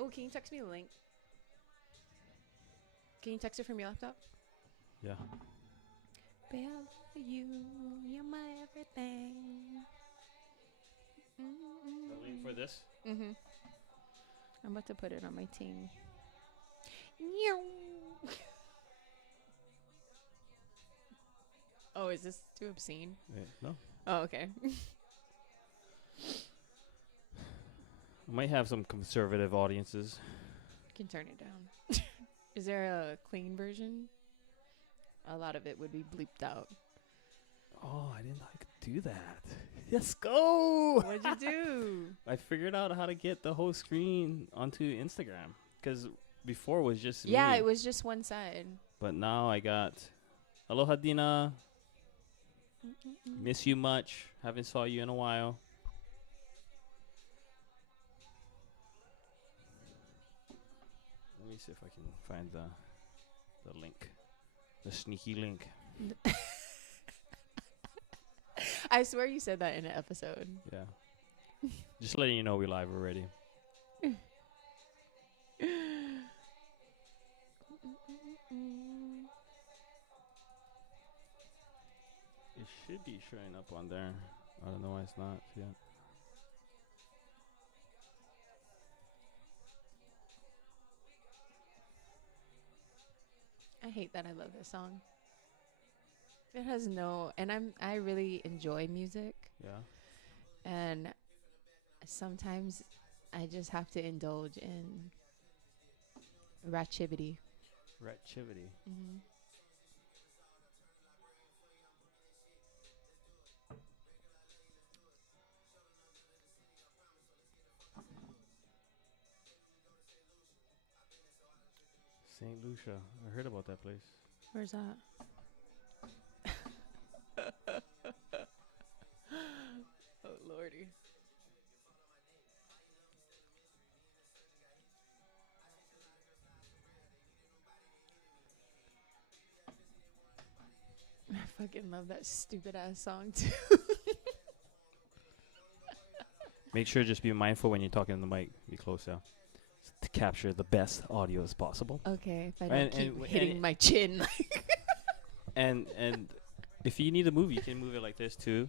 Oh, can you text me the link? Can you text it from your laptop? Yeah. Babe, I love you. You're my everything. The link for this? Mm-hmm. I'm about to put it on my team. Oh, is this too obscene? Wait, no. Oh, okay. I might have some conservative audiences. You can turn it down. Is there a clean version? A lot of it would be bleeped out. Oh, I didn't know I could do that. Let's go. What'd you do? I figured out how to get the whole screen onto Instagram. Because before it was just Yeah, me. it was just one side. But now I got Aloha Dina. Miss you much. Haven't saw you in a while. Let me see if I can find the link. The sneaky link. I swear you said that in an episode. Yeah. Just letting you know we're live already. It should be showing up on there. I don't know why it's not yet. I hate that I love this song. It has no, and I really enjoy music, Yeah. and sometimes I just have to indulge in ratchivity. Ratchivity. Mm-hmm. St. Lucia. I heard about that place. Where's that? Oh, Lordy. I fucking love that stupid ass song too. Make sure just be mindful when you're talking in the mic. Be close, yeah. To capture the best audio as possible. Okay, if I don't And- keep and- hitting and- my chin. And if you need to move, you can move it like this too.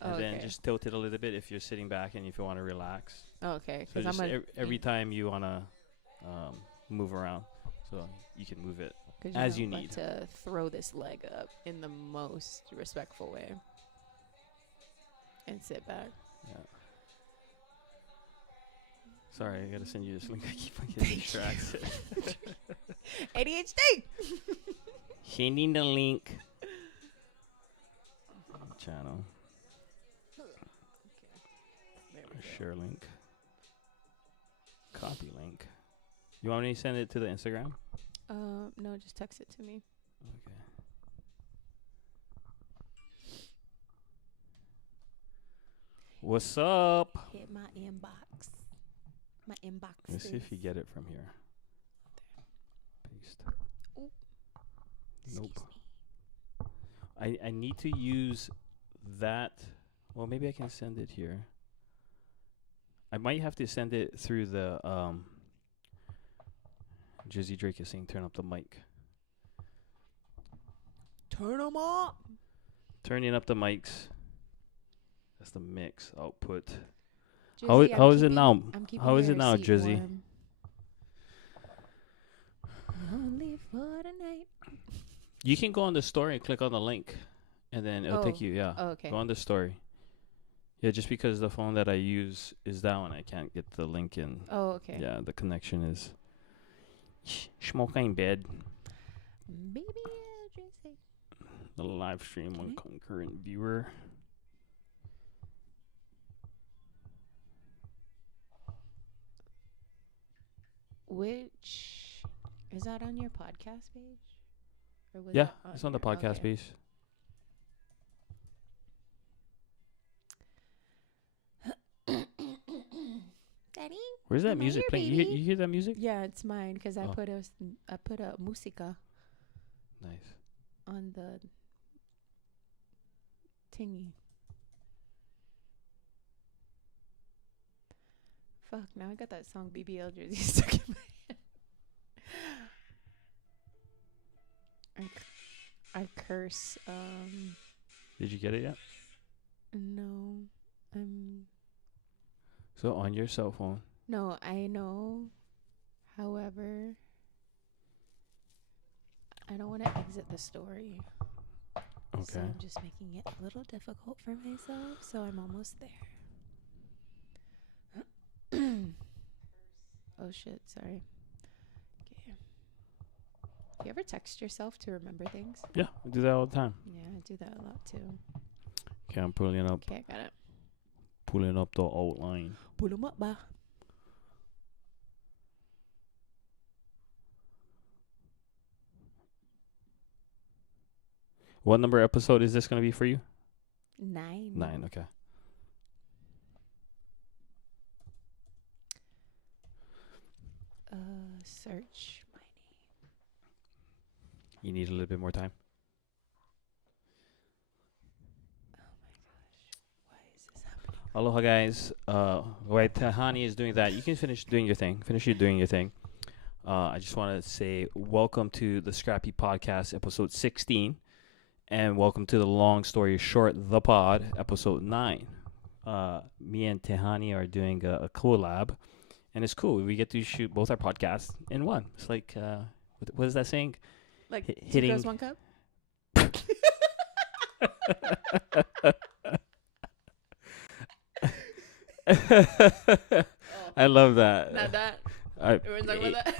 And then Okay. just tilt it a little bit if you're sitting back and if you want to relax. Okay, So because just I'm every time you want to move around, so you can move it. Cause as you about need. to throw this leg up in the most respectful way and sit back. Yeah. Sorry, I gotta send you this link. I keep on getting distracted. ADHD. Sending the link. Channel. Okay. There we go. Share link. Copy link. You want me to send it to the Instagram? No, just text it to me. Okay. What's up? Hit my inbox. My inbox. Let's see if you get it from here. Paste. Ooh. Nope. I need to use that. Well, maybe I can send it here. I might have to send it through the Jizzy Drake is saying turn up the mic. Turn them up. Turning up the mics. That's the mix output. Jizzy, How is it now? I'm keeping How is your it now, seat Jizzy? warm. Only for the night. You can go on the story and click on the link, and then it'll take you. Yeah. Oh, okay. Go on the story. Yeah, just because the phone that I use is down, I can't get the link in. Oh, okay. Yeah, the connection is smoking bed. Baby, Jizzy. The live stream on concurrent viewer. Which is that on your podcast page? Or was Yeah, that it's on the your- podcast okay. page. Daddy, Where's that am I music your playing? baby? You hear that music? Yeah, it's mine because I Oh. put a musica Nice. on the tingy. Fuck, now I got that song BBL Jersey stuck in my head. I curse. Did you get it yet? No. So on your cell phone. No, I know. However, I don't want to exit the story. Okay. So I'm just making it a little difficult for myself. So I'm almost there. Oh shit, sorry. Okay. Do you ever text yourself to remember things? Yeah, we do that all the time. Yeah, I do that a lot too. Okay, I'm pulling up. Okay, I got it. Pulling up the outline. Pull them up, ba. What number episode is this going to be for you? 9. 9, okay. Search my name. You need a little bit more time. Oh my gosh. Why is this happening? Aloha, guys. While Tehani is doing that, you can finish doing your thing. Finish you doing your thing. I just want to say welcome to the Scrappy Podcast, episode 16. And welcome to the Long Story Short, The Pod, episode 9. Me and Tehani are doing a collab. And it's cool. We get to shoot both our podcasts in one. It's like, what is that saying? Like hitting 2 girls, 1 cup? I love that. Not that. I We're talking about that.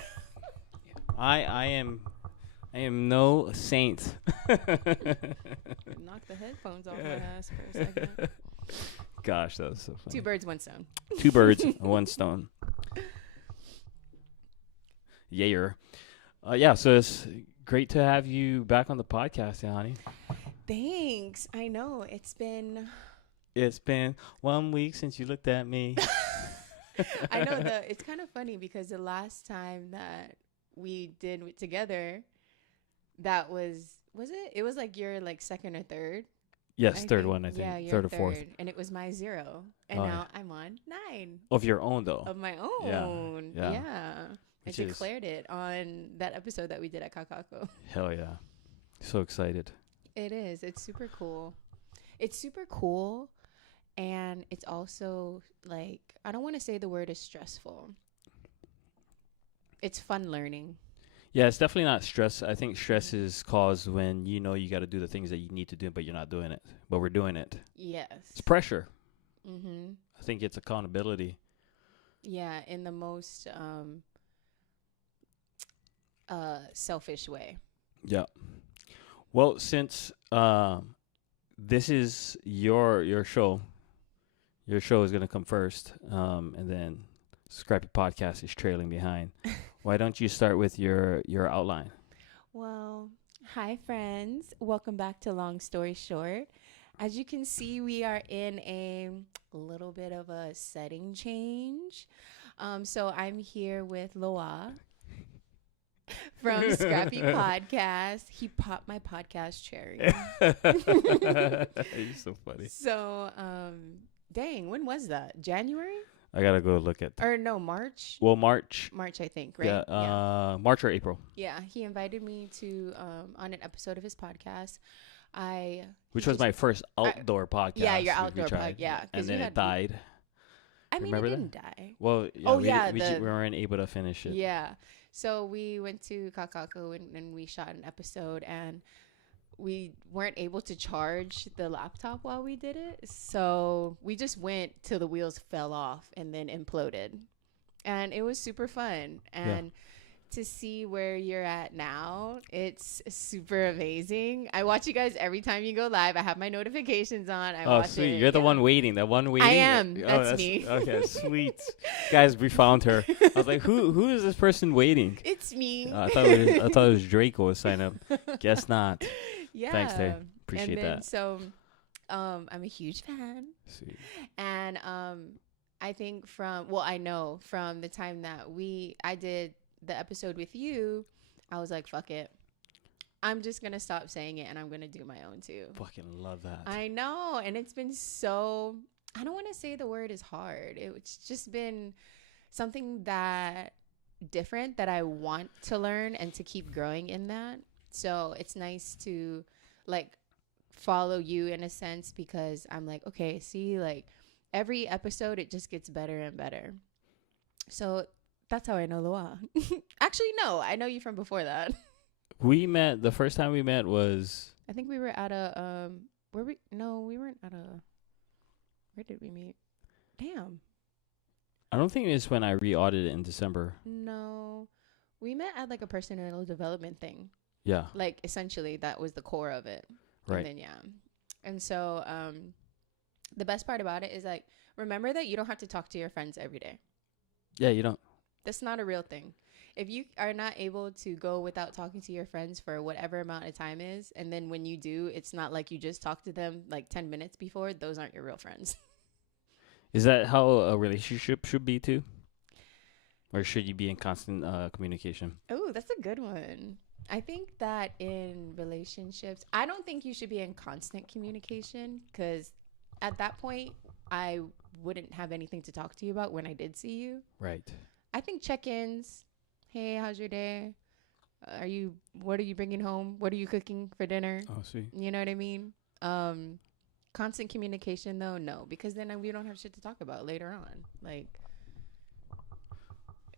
I am no saint. Knock the headphones off my ass for a second. Gosh, that was so funny. 2 birds, 1 stone. 2 birds, 1 stone. Yayer. Yeah, so it's great to have you back on the podcast, honey. Thanks. I know. It's been 1 week since you looked at me. I know it's kind of funny because the last time that we did it together, that was it? It was like your like second or third. Yes, I third think. one, I think. Yeah, your third or fourth. and it was my 0, and Oh, now I'm on 9 Of your own, though. of my own. Yeah. Yeah. I Which is- declared it on that episode that we did at Kakako. Hell yeah. So excited. It is. It's super cool. It's super cool. And it's also like, I don't want to say the word is stressful. It's fun learning. Yeah, it's definitely not stress. I think stress is caused when you know you got to do the things that you need to do, but you're not doing it. But we're doing it. Yes. It's pressure. Mm-hmm. I think it's accountability. Yeah, in the most selfish way. Yeah. Well, since this is your show is going to come first, and then Scrappy Podcast is trailing behind. Why don't you start with your outline? Well, hi friends. Welcome back to Long Story Short. As you can see, we are in a little bit of a setting change. So I'm here with Loa'a from Scrappy Podcast. He popped my podcast cherry. You're so funny. So, dang, when was that? January? I gotta go look at. Or no, March? Well, March. March, I think, right? Yeah. March or April. Yeah, he invited me to on an episode of his podcast. Which was my first outdoor podcast. Yeah, your we outdoor tried. podcast. Yeah, And then it died. I mean, Remember it that? didn't die. Well, yeah, Oh, we, yeah, we weren't able to finish it. Yeah. So we went to Kakaku and we shot an episode, and we weren't able to charge the laptop while we did it. So we just went till the wheels fell off and then imploded. And it was super fun. And to see where you're at now, it's super amazing. I watch you guys every time you go live. I have my notifications on. I watch sweet. it. You're the one waiting. The one waiting. I am. Oh, That's me. Okay, sweet. Guys, we found her. I was like, who is this person waiting? It's me. I thought it was Draco was sign up. Guess not. Yeah. Thanks, Tay. Appreciate and then, that. So, I'm a huge fan. Sweet. And I think I know from the time that I did the episode with you, I was like, fuck it. I'm just going to stop saying it and I'm going to do my own too. Fucking love that. I know. And it's been so, I don't want to say the word is hard. It's just been something that different that I want to learn and to keep growing in that. So it's nice to like follow you in a sense, because I'm like, okay, see, like every episode it just gets better and better. So that's how I know Loa'a. Actually, no, I know you from before that. We met, the first time we met was, I think we were at a we weren't at a, where did we meet? Damn. I don't think it's when I re-audited in December. No. We met at like a personal development thing. Yeah. Like essentially that was the core of it. Right. And then And so the best part about it is like, remember that you don't have to talk to your friends every day. Yeah, you don't. That's not a real thing. If you are not able to go without talking to your friends for whatever amount of time is, and then when you do, it's not like you just talked to them like 10 minutes before, those aren't your real friends. Is that how a relationship should be too? Or should you be in constant communication? Oh, that's a good one. I think that in relationships, I don't think you should be in constant communication, because at that point, I wouldn't have anything to talk to you about when I did see you. Right. I think check-ins. Hey, how's your day? What are you bringing home? What are you cooking for dinner? Oh, sweet. You know what I mean? Constant communication though, no, because then we don't have shit to talk about later on, like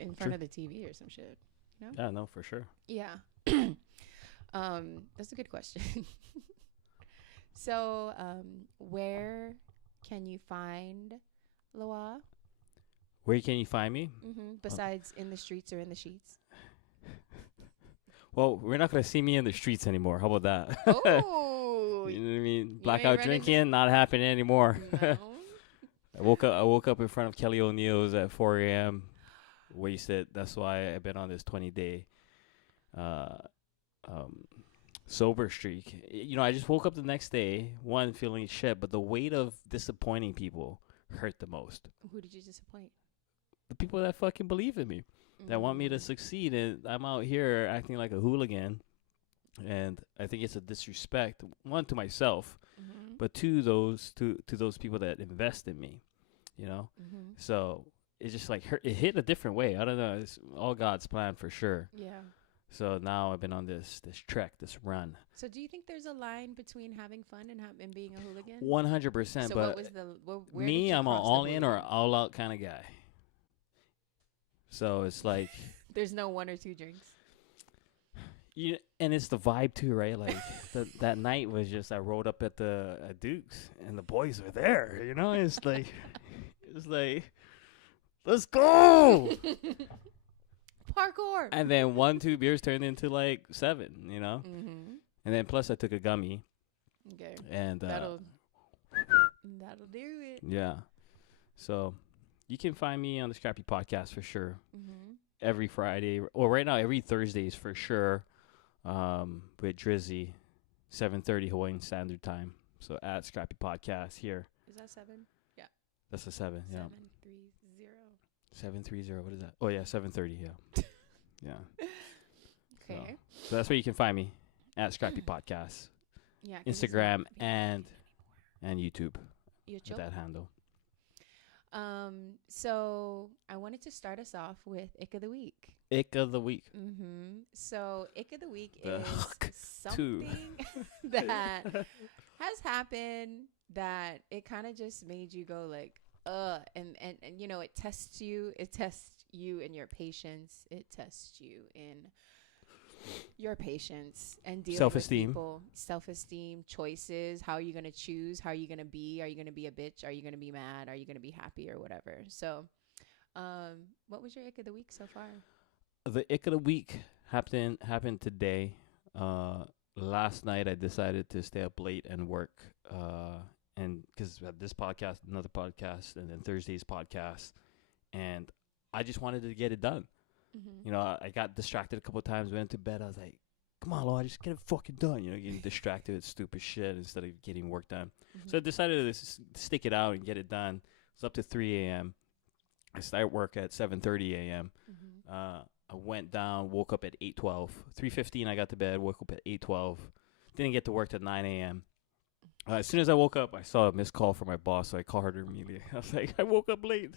in front of the TV or some shit. You know? Yeah, no, for sure. Yeah. That's a good question. So, where can you find Loa'a? Where can you find me? Besides in the streets or in the sheets? Well, we're not going to see me in the streets anymore. How about that? Oh. You know what I mean? ain't Blackout running drinking, not happening anymore. No. I woke up in front of Kelly O'Neill's at 4 a.m. wasted. That's why I've been on this 20-day sober streak. You know, I just woke up the next day, one, feeling shit, but the weight of disappointing people hurt the most. Who did you disappoint? The people that fucking believe in me, that want me to succeed, and I'm out here acting like a hooligan. And I think it's a disrespect, one, to myself, but two, to those people that invest in me, you know? So it's just like it hit a different way. I don't know. It's all God's plan for sure. Yeah. So now I've been on this trek, this run. So do you think there's a line between having fun and being a hooligan? 100%. So but what was where me, did you I'm an cross the all in or hooligan? all out kind of guy. So it's like There's no one or two drinks. and it's the vibe too, right? Like that night was just, I rolled up at the Duke's and the boys were there. You know, it's like let's go. Parkour. And then 1-2 beers turned into like 7. You know, and then plus I took a gummy. Okay. And That'll do it. yeah. So you can find me on the Scrappy podcast for sure. Every Friday, or right now every Thursdays for sure. With Drizzy, 7:30 Hawaiian Standard Time. So at Scrappy Podcast here. Is that 7? Yeah. That's a 7. Yeah. 730. 730. What is that? Oh yeah, 7:30. Yeah. Yeah. Okay. So that's where you can find me, at Scrappy Podcast. Yeah. 'cause it's not Instagram letting me- and YouTube You with chill? that handle. So I wanted to start us off with Ick of the Week. Ick of the week. So Ick of the Week The is something that has happened that it kind of just made you go like, and you know, it tests you in your patience. It tests you in your patience and dealing Self-esteem. with people, self-esteem, choices. How are you going to choose? How are you going to be? Are you going to be a bitch? Are you going to be mad? Are you going to be happy or whatever? So, what was your Ick of the Week so far? The Ick of the week happened today. Last night I decided to stay up late and work. And because we had this podcast, another podcast, and then Thursday's podcast, and I just wanted to get it done. You know, I got distracted a couple of times. Went to bed. I was like, "Come on, Loa'a, just get it fucking done." You know, getting distracted with stupid shit instead of getting work done. So I decided to stick it out and get it done. It was up to 3 a.m. I started work at 7:30 a.m. I went down, woke up at 8:12. 3:15 I got to bed, woke up at 8:12. Didn't get to work till 9 a.m. As soon as I woke up, I saw a missed call from my boss, so I called her immediately. I was like, I woke up late.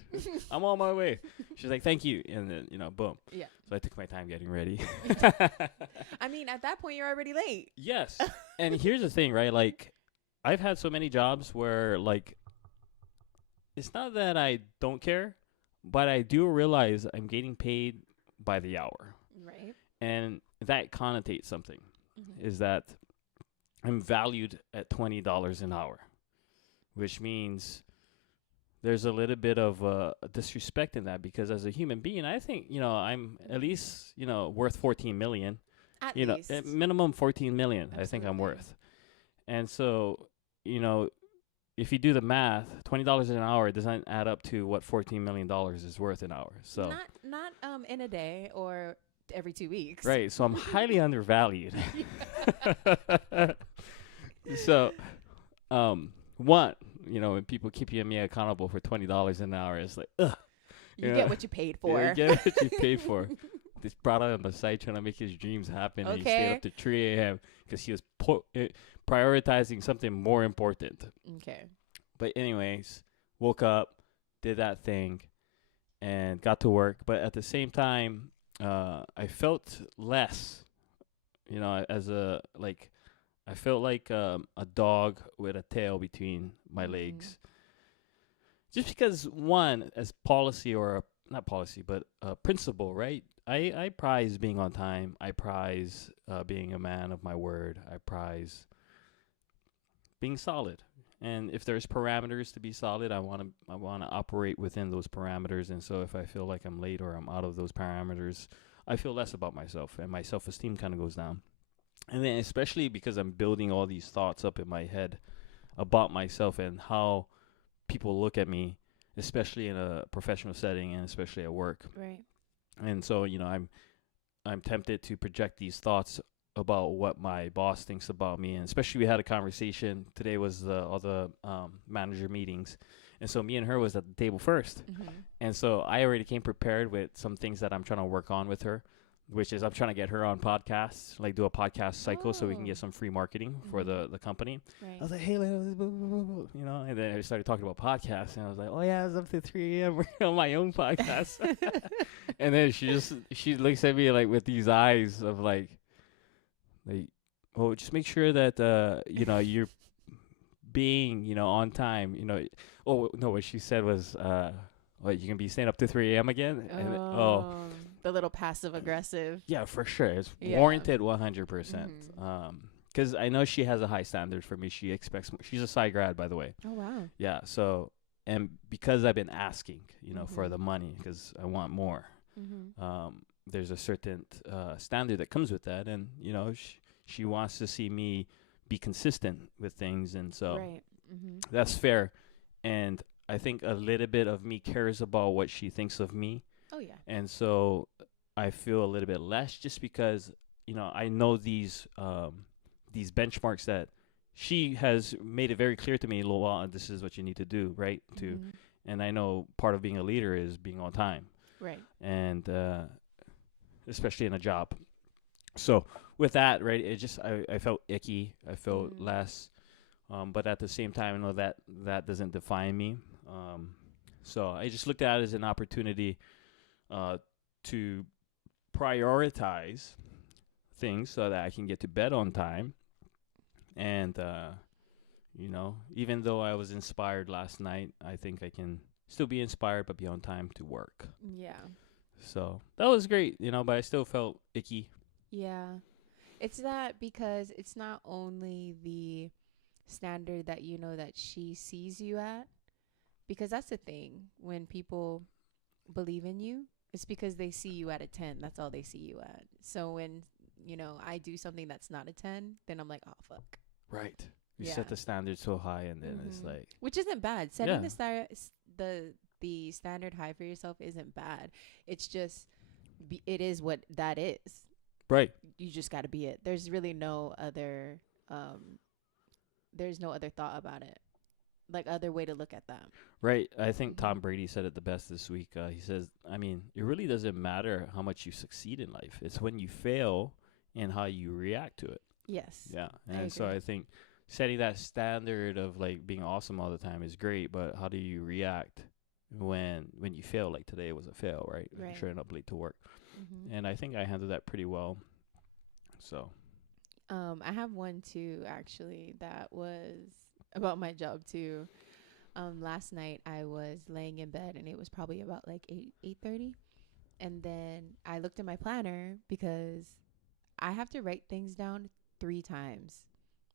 I'm on my way. She's like, thank you. And then, boom. Yeah. So I took my time getting ready. I mean, at that point, you're already late. Yes. And here's the thing, right? Like, I've had so many jobs where, like, it's not that I don't care, but I do realize I'm getting paid by the hour. Right. And that connotates something, Mm-hmm. is that I'm valued at $20 an hour, which means there's a little bit of disrespect in that, because as a human being, I think, I'm at least, worth 14 million. At least. At minimum 14 million, Absolutely. I think I'm worth. And so, if you do the math, $20 an hour doesn't add up to what $14 million is worth an hour. So not in a day or every 2 weeks. right. So I'm highly undervalued. So, one, when people keep me accountable for $20 an hour, it's like, ugh. You get what you paid for. You get what you paid for. This brother on the side trying to make his dreams happen. And he stayed up to 3 a.m. because he was prioritizing something more important. Okay. But anyways, woke up, did that thing, and got to work. But at the same time, I felt less, I felt like a dog with a tail between my legs. Just because, one, as policy or not policy, but principle, right? I prize being on time. I prize being a man of my word. I prize being solid. And if there's parameters to be solid, I want to operate within those parameters. And so if I feel like I'm late or I'm out of those parameters, I feel less about myself, and my self-esteem kind of goes down. And then especially because I'm building all these thoughts up in my head about myself and how people look at me, especially in a professional setting and especially at work. Right. And so, I'm tempted to project these thoughts about what my boss thinks about me. And especially we had a conversation today, was all the manager meetings, and so me and her was at the table first. And so I already came prepared with some things that I'm trying to work on with her, which is I'm trying to get her on podcasts, like do a podcast cycle so we can get some free marketing for the company. Right. I was like, hey, and then I started talking about podcasts, and I was like, oh yeah, it's up to 3 a.m. on my own podcast. And then she looks at me like with these eyes of like, well, just make sure that you're being on time. Oh no, what she said was, what, you can be staying up to 3 a.m. again? And the little passive aggressive. Yeah, for sure, it's warranted 100%. Because I know she has a high standard for me. She expects more. She's a Psy grad, by the way. Oh wow. Yeah. So, and because I've been asking, for the money, because I want more. There's a certain standard that comes with that, and she wants to see me be consistent with things, and so that's fair. And I think a little bit of me cares about what she thinks of me. Oh yeah. And so I feel a little bit less, just because I know these benchmarks that she has made it very clear to me, Loa'a, this is what you need to do, right? And I know part of being a leader is being on time. Right. And especially in a job. So with that, right, it just, I felt icky. I felt less. But at the same time, I know that doesn't define me. So I just looked at it as an opportunity to prioritize things so that I can get to bed on time. And, even though I was inspired last night, I think I can still be inspired but be on time to work. Yeah. So that was great, but I still felt icky. Yeah. It's that because it's not only the standard that that she sees you at, because that's the thing. When people believe in you, it's because they see you at a 10. That's all they see you at. So when, I do something that's not a 10, then I'm like, oh, fuck. Right. You set the standard so high, and then it's like, which isn't bad. Setting the standard high for yourself isn't bad. It's just, it is what that is. Right. You just got to be it. There's really no other, there's no other thought about it. Like other way to look at that. Right. I think Tom Brady said it the best this week. He says, it really doesn't matter how much you succeed in life. It's when you fail and how you react to it. Yes. Yeah. And so I think setting that standard of like being awesome all the time is great, but how do you react when you fail? Like today was a fail, right? Right. Showing up late to work. Mm-hmm. And I think I handled that pretty well. So I have one too, actually, that was about my job too. Last night I was laying in bed and it was probably about like 8:30, and then I looked at my planner because I have to write things down 3 times,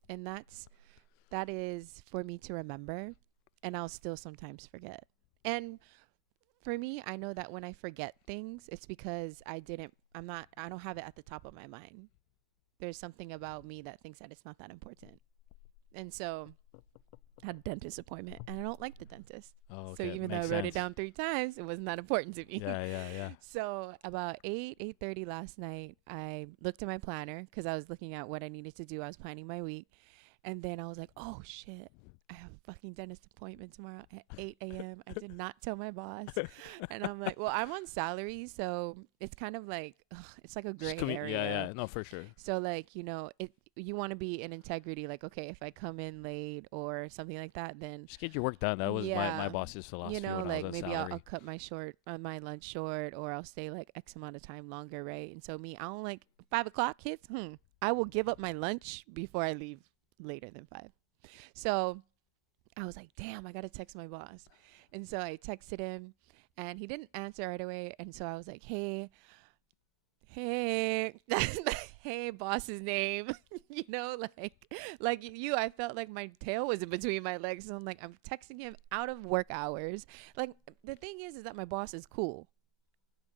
and that is for me to remember, and I'll still sometimes forget. And for me, I know that when I forget things, it's because I don't have it at the top of my mind. There's something about me that thinks that it's not that important. And so I had a dentist appointment and I don't like the dentist. oh, So okay. even though I Makes wrote sense. it down 3 times, it wasn't that important to me. Yeah. So about 8:30 last night, I looked at my planner because I was looking at what I needed to do. I was planning my week. And then I was like, oh shit, I have a fucking dentist appointment tomorrow at 8 a.m. I did not tell my boss. And I'm like, well, I'm on salary, so it's kind of like, it's like a gray area. Yeah. No, for sure. So like, you want to be in integrity. Like, okay, if I come in late or something like that, then Just get your work done. That was my boss's philosophy. When I like was on maybe salary. I'll cut my lunch short, or I'll stay like X amount of time longer, right? And so I don't like 5 o'clock hits. I will give up my lunch before I leave later than 5. So I was like, damn, I gotta text my boss. And so I texted him and he didn't answer right away. And so I was like, hey, hey, boss's name. like you, I felt like my tail was in between my legs. So I'm like, I'm texting him out of work hours. Like, the thing is that my boss is cool.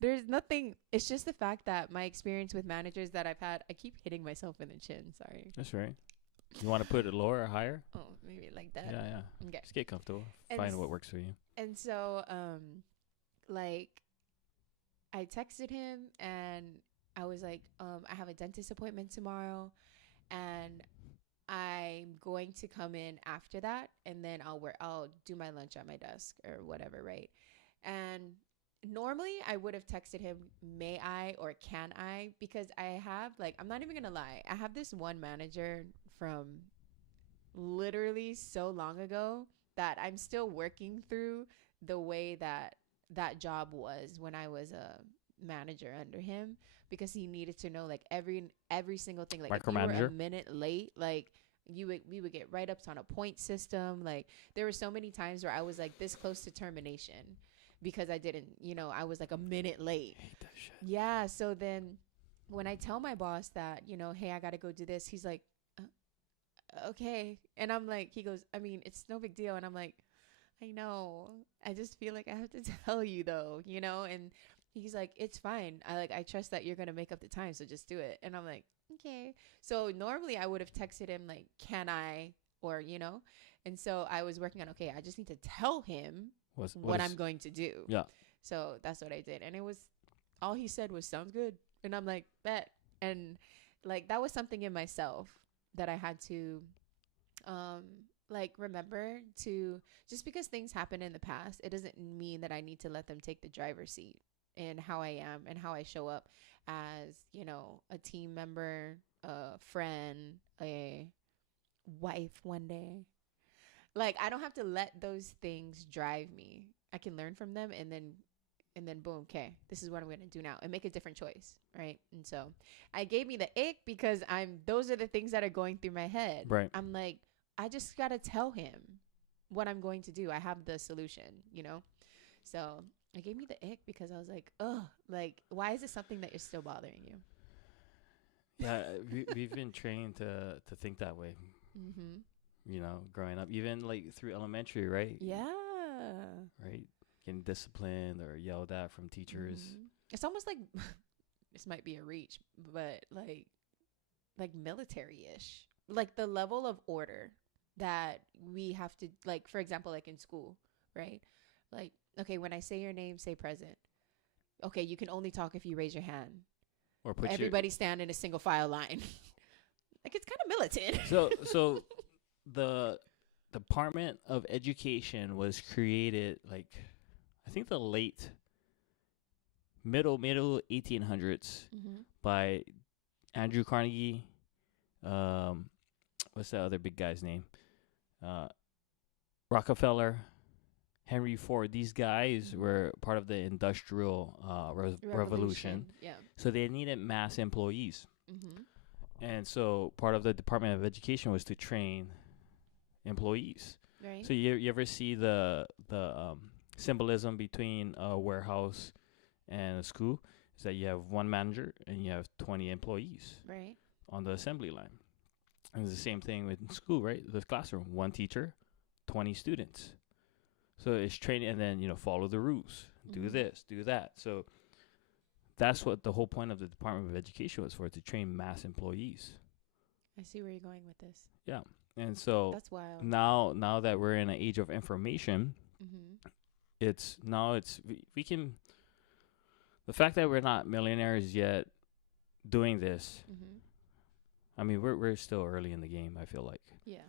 There's nothing. It's just the fact that my experience with managers that I've had, I keep hitting myself in the chin. Sorry. That's right. You want to put it lower or higher? Oh, maybe like that. Yeah. Okay. Just get comfortable. And Find what works for you. And so, like, I texted him and I was like, I have a dentist appointment tomorrow, and I'm going to come in after that, and then I'll do my lunch at my desk or whatever, right? And normally I would have texted him, may I or can I? Because I have, like, I'm not even gonna lie, I have this one manager from literally so long ago that I'm still working through the way that job was when I was a manager under him, because he needed to know like every single thing. Like, if you were a minute late, like we would get write-ups on a point system. Like, there were so many times where I was like this close to termination because I didn't, I was like a minute late. I hate that shit. Yeah. So then when I tell my boss that, hey, I got to go do this, he's like, okay. And I'm like, he goes, I mean, it's no big deal. And I'm like, I know. I just feel like I have to tell you though, and he's like, it's fine. I trust that you're going to make up the time. So just do it. And I'm like, okay. So normally I would have texted him like, can I, or, and so I was working on, okay, I just need to tell him what I'm going to do. Yeah. So that's what I did. And it was, all he said was, sounds good. And I'm like, bet. And like, that was something in myself that I had to, remember to, just because things happen in the past, it doesn't mean that I need to let them take the driver's seat in how I am and how I show up as, a team member, a friend, a wife one day. Like, I don't have to let those things drive me. I can learn from them and then boom, okay, this is what I'm going to do now, and make a different choice, right? And so I gave me the ick because those are the things that are going through my head. Right. I'm like, I just got to tell him what I'm going to do. I have the solution, So it gave me the ick because I was like, ugh, like, why is this something that is still bothering you? Yeah, we've been trained to think that way. Mm-hmm. Growing up, even like through elementary, right? Yeah. Right. Getting disciplined or yelled at from teachers. Mm-hmm. It's almost like this might be a reach, but like military-ish. Like the level of order that we have to, like, for example, like in school, right? Like, okay, when I say your name, say present. Okay, you can only talk if you raise your hand. Or everybody stand in a single file line. Like, it's kind of militant. So the Department of Education was created, like, I think the middle 1800s by Andrew Carnegie. What's what's that other big guy's name? Rockefeller, Henry Ford. These guys were part of the industrial revolution. Yeah. So they needed mass employees. Mm-hmm. And so part of the Department of Education was to train employees. Right. So you ever see the symbolism between a warehouse and a school? Is that you have one manager and you have 20 employees Right. on the assembly line. And it's the same thing with school, right? The classroom, one teacher, 20 students. So it's training, and then follow the rules, do this, do that. So that's what the whole point of the Department of Education was for, to train mass employees. I see where you're going with this. Yeah. And so That's wild. now that we're in an age of information, we can, the fact that we're not millionaires yet doing this, I mean, we're still early in the game, I feel like. Yeah.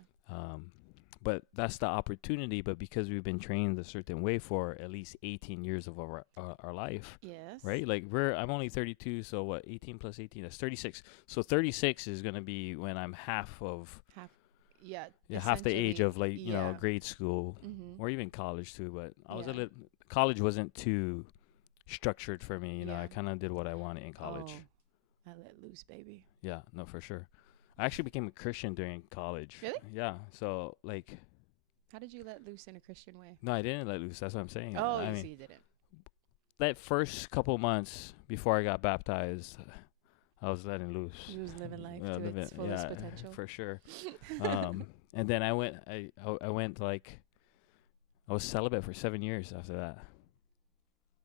But that's the opportunity. But because we've been trained a certain way for at least 18 years of our life. Yes. Right? Like I'm only 32. So what, 18 plus 18, that's 36. So 36 is going to be when I'm half the age of grade school or even college too. But I was college wasn't too structured for me. I kind of did what I wanted in college. I let loose, baby. Yeah, no, for sure. I actually became a Christian during college. Really? Yeah. So, how did you let loose in a Christian way? No, I didn't let loose. That's what I'm saying. Oh, I mean, so you didn't. That first couple months before I got baptized, I was letting loose. You was living life to its fullest potential. For sure. And then I went I was celibate for 7 years after that.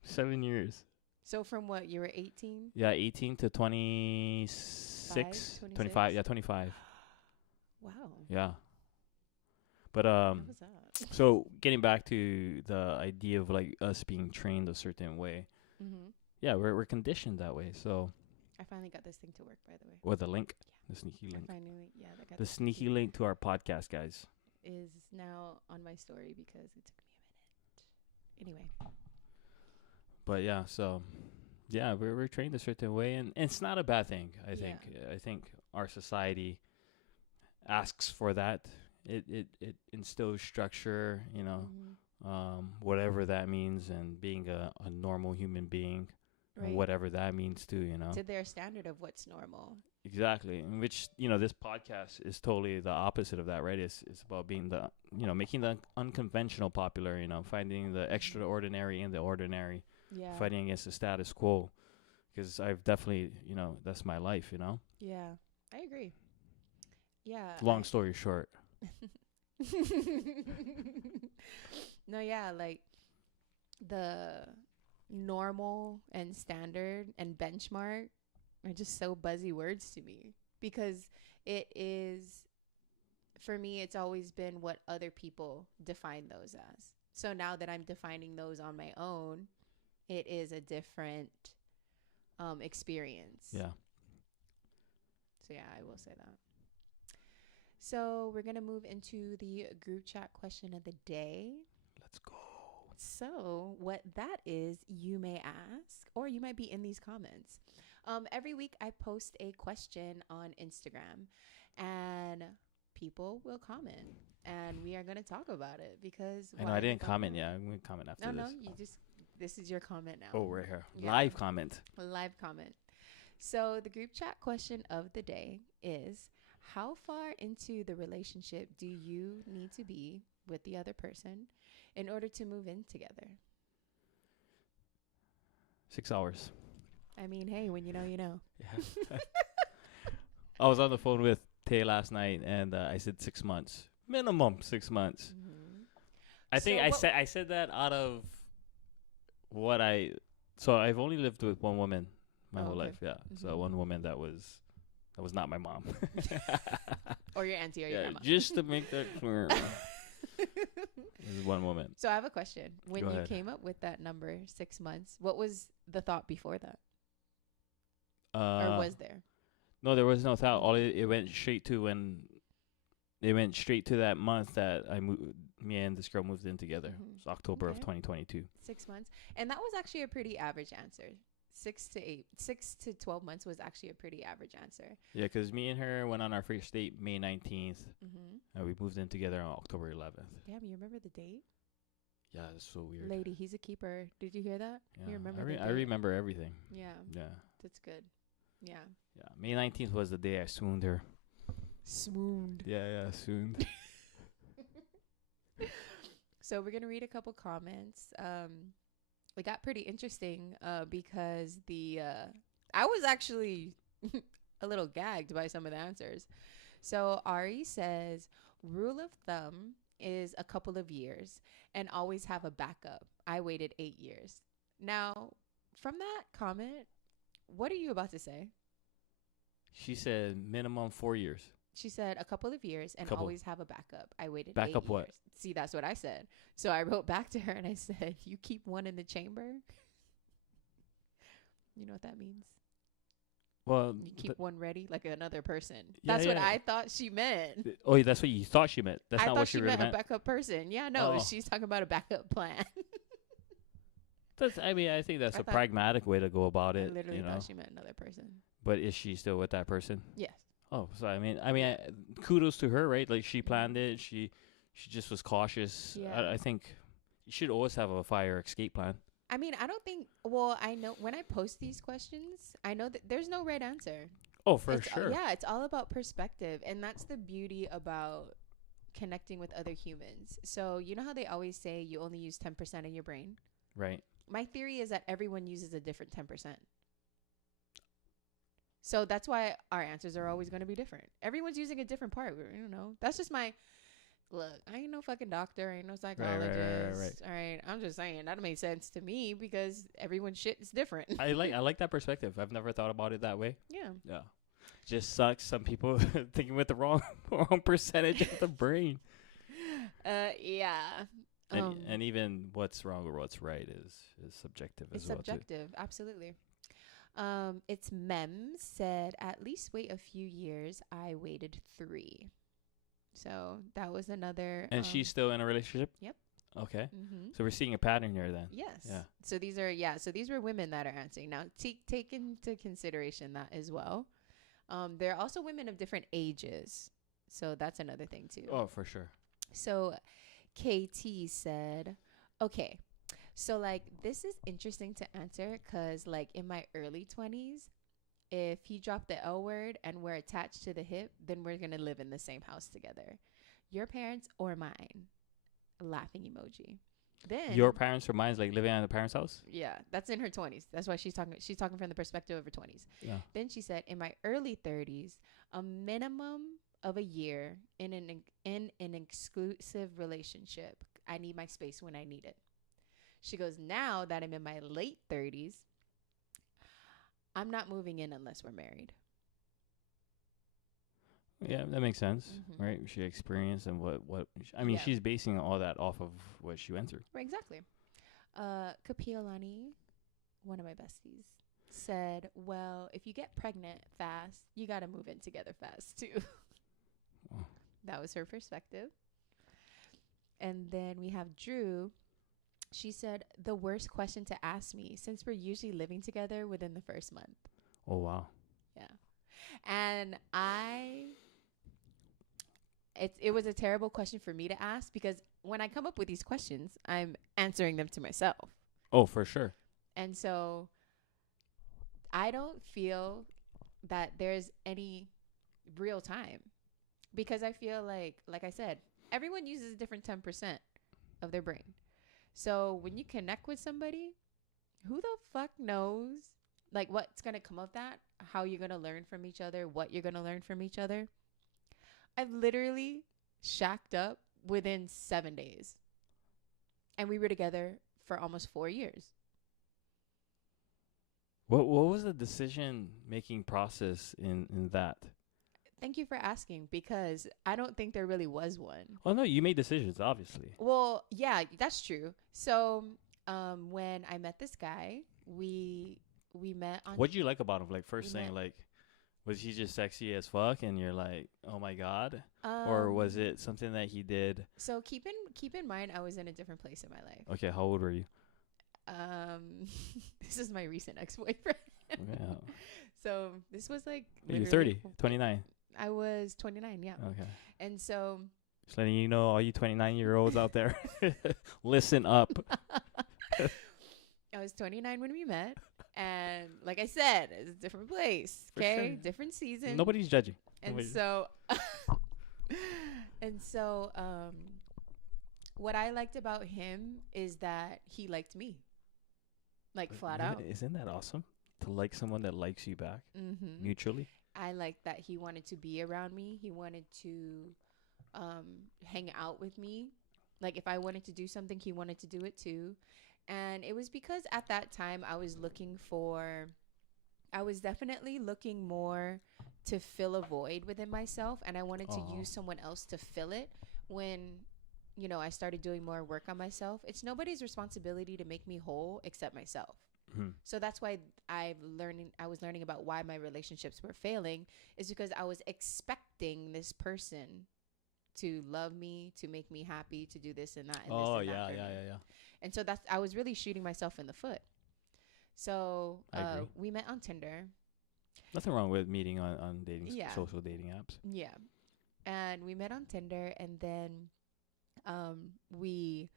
7 years. So from what, you were 18? Yeah, 18 to 26, 25. Yeah, 25. Wow. Yeah. But How was that? so getting back to the idea of us being trained a certain way. Yeah, we're conditioned that way. So I finally got this thing to work, by the way. What, the link? The sneaky link. Finally, yeah. The sneaky link to our podcast, guys. Is now on my story because it took me a minute. Anyway. But yeah, so yeah, we're trained a certain way, and it's not a bad thing. I think our society asks for that. It instills structure, whatever that means, and being a normal human being, right. Whatever that means too, to their standard of what's normal. Exactly, in which this podcast is totally the opposite of that, right? It's about being the making the unconventional popular, finding the extraordinary in the ordinary. Yeah. Fighting against the status quo, because I've definitely, that's my life, Yeah, I agree. Yeah. Long story short. No, yeah, the normal and standard and benchmark are just so buzzy words to me, because it is, for me, it's always been what other people define those as. So now that I'm defining those on my own, it is a different experience. Yeah. So yeah, I will say that. So we're going to move into the group chat question of the day. Let's go. So what that is, you may ask, or you might be in these comments. Every week I post a question on Instagram, and people will comment, and we are going to talk about it because I know I didn't comment yet. I'm going to comment after this. No, this is your comment now. Oh, right here. Yeah. Live comment. So the group chat question of the day is, how far into the relationship do you need to be with the other person in order to move in together? 6 hours. I mean, hey, when you know, you know. Yeah. I was on the phone with Tay last night, and I said 6 months. Minimum 6 months. Mm-hmm. I think I said that out of what so I've only lived with one woman my whole life. Yeah. Mm-hmm. So one woman that was not my mom. Or your auntie or your grandma. Just to make that clear. This is one woman. So I have a question. When you came up with that number, 6 months, what was the thought before that? Or was there? No, there was no thought. It went straight to that month that me and this girl moved in together. Mm-hmm. It's October of 2022. 6 months. And that was actually a pretty average answer. 6 to 12 months was actually a pretty average answer. Yeah, because me and her went on our first date May 19th. Mm-hmm. And we moved in together on October 11th. Damn, you remember the date? Yeah, it's so weird. Lady, he's a keeper. Did you hear that? Yeah, You remember I the date? I remember everything. Yeah, Yeah. that's good. Yeah. Yeah. May 19th was the day I swooned her. Swooned. Yeah, swooned. So we're gonna read a couple comments. It got pretty interesting because I was actually a little gagged by some of the answers. So Ari says, rule of thumb is a couple of years and always have a backup. I waited 8 years. Now, from that comment, what are you about to say? She said minimum 4 years. She said a couple of years and always have a backup. I waited 8 years. Backup what? See, that's what I said. So I wrote back to her and I said, you keep one in the chamber? You know what that means? Well, you keep one ready, like another person. Yeah, that's what I thought she meant. Oh, that's what you thought she meant. That's I not thought what she really meant. A backup person. Yeah, no, Oh. she's talking about a backup plan. I think that's a pragmatic way to go about it. I literally thought she meant another person. But is she still with that person? Yes. Oh, so kudos to her, right? Like she planned it. She just was cautious. Yeah. I think you should always have a fire escape plan. I mean, I don't think. Well, I know when I post these questions, I know that there's no right answer. Oh, for sure. Yeah, it's all about perspective, and that's the beauty about connecting with other humans. So you know how they always say you only use 10% of your brain, right? My theory is that everyone uses a different 10%. So that's why our answers are always going to be different. Everyone's using a different part. I don't know. That's just my look. I ain't no fucking doctor. I ain't no psychologist. Right. All right. I'm just saying that made sense to me because everyone's shit is different. I like that perspective. I've never thought about it that way. Yeah. Yeah. Just sucks. Some people thinking with the wrong percentage of the brain. Yeah. And even what's wrong or what's right is subjective as well. It's subjective. Absolutely. It's Mem said, at least wait a few years. I waited 3. So that was another. And she's still in a relationship? Yep. Okay. Mm-hmm. So we're seeing a pattern here then. Yes. Yeah. So these were women that are answering. Now take into consideration that as well. There are also women of different ages. So that's another thing too. Oh, for sure. So KT said, okay. So, like, this is interesting to answer because, like, in my early 20s, if he dropped the L word and we're attached to the hip, then we're going to live in the same house together. Your parents or mine? Laughing emoji. Then your parents or mine's like living at the parents' house? Yeah, that's in her 20s. That's why she's talking from the perspective of her 20s. Yeah. Then she said, in my early 30s, a minimum of a year in an exclusive relationship. I need my space when I need it. She goes, now that I'm in my late 30s, I'm not moving in unless we're married. Yeah, that makes sense, right? She experienced and she's basing all that off of what she went through. Right, exactly. Kapiolani, one of my besties, said, well, if you get pregnant fast, you got to move in together fast, too. Oh. That was her perspective. And then we have Drew. She said, the worst question to ask me since we're usually living together within the first month. Oh, wow. Yeah. And it was a terrible question for me to ask because when I come up with these questions, I'm answering them to myself. Oh, for sure. And so I don't feel that there's any real time because I feel like I said, everyone uses a different 10% of their brain. So when you connect with somebody, who the fuck knows like what's going to come of that, how you're going to learn from each other, what you're going to learn from each other. I've literally shacked up within 7 days. And we were together for almost 4 years. What was the decision-making process in that? Thank you for asking, because I don't think there really was one. Well, no, you made decisions, obviously. Well, yeah, that's true. So when I met this guy, we met on... What'd you like about him? Like, first thing, like, was he just sexy as fuck and you're like, oh my God? Or was it something that he did? So keep in mind, I was in a different place in my life. Okay, how old were you? This is my recent ex-boyfriend. Yeah. So this was like You're literally 30, 29. I was 29, yeah. Okay. And so Just letting you know, all you 29-year-olds out there, listen up. I was 29 when we met, and like I said, it's a different place, For okay? sure. Different season. Nobody's judging. And Nobody's- so what I liked about him is that he liked me. Like flat out. Isn't that awesome? To like someone that likes you back Mm-hmm. mutually. I liked that he wanted to be around me. He wanted to hang out with me. Like if I wanted to do something, he wanted to do it too. And it was because at that time I was definitely looking more to fill a void within myself, and I wanted to use someone else to fill it when, you know, I started doing more work on myself. It's nobody's responsibility to make me whole except myself. Mm-hmm. So that's why I was learning about why my relationships were failing, is because I was expecting this person to love me, to make me happy, to do this and that. And this and that for me. And so I was really shooting myself in the foot. So we met on Tinder. Nothing wrong with meeting on dating, social dating apps. Yeah. And we met on Tinder, and then we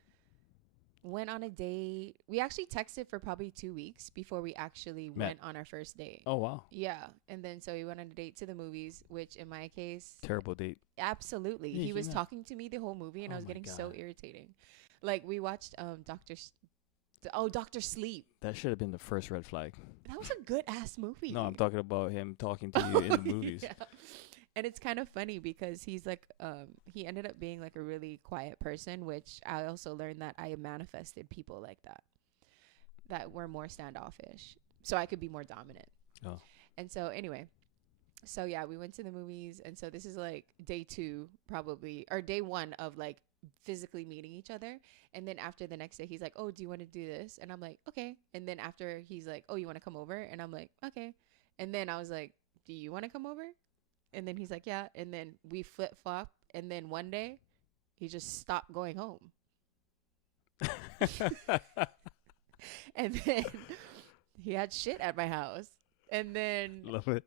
went on a date. We actually texted for probably 2 weeks before we actually went on our first date. Oh, wow. Yeah. And then so we went on a date to the movies, which in my case... Terrible date. Absolutely. Yeah, he was talking to me the whole movie, and I was getting so irritating. Like, we watched Dr. Sleep. That should have been the first red flag. That was a good-ass movie. No, I'm talking about him talking to you in the movies. Yeah. And it's kind of funny because he's like, he ended up being like a really quiet person, which I also learned that I manifested people like that were more standoffish, so I could be more dominant. Oh. And so anyway, so yeah, we went to the movies, and so this is like day 2 probably, or day 1 of like physically meeting each other. And then after the next day, he's like, oh, do you want to do this? And I'm like, okay. And then after, he's like, oh, you want to come over? And I'm like, okay. And then I was like, do you want to come over? And then he's like, yeah. And then we flip-flop. And then one day, he just stopped going home. And then he had shit at my house. And then Love it.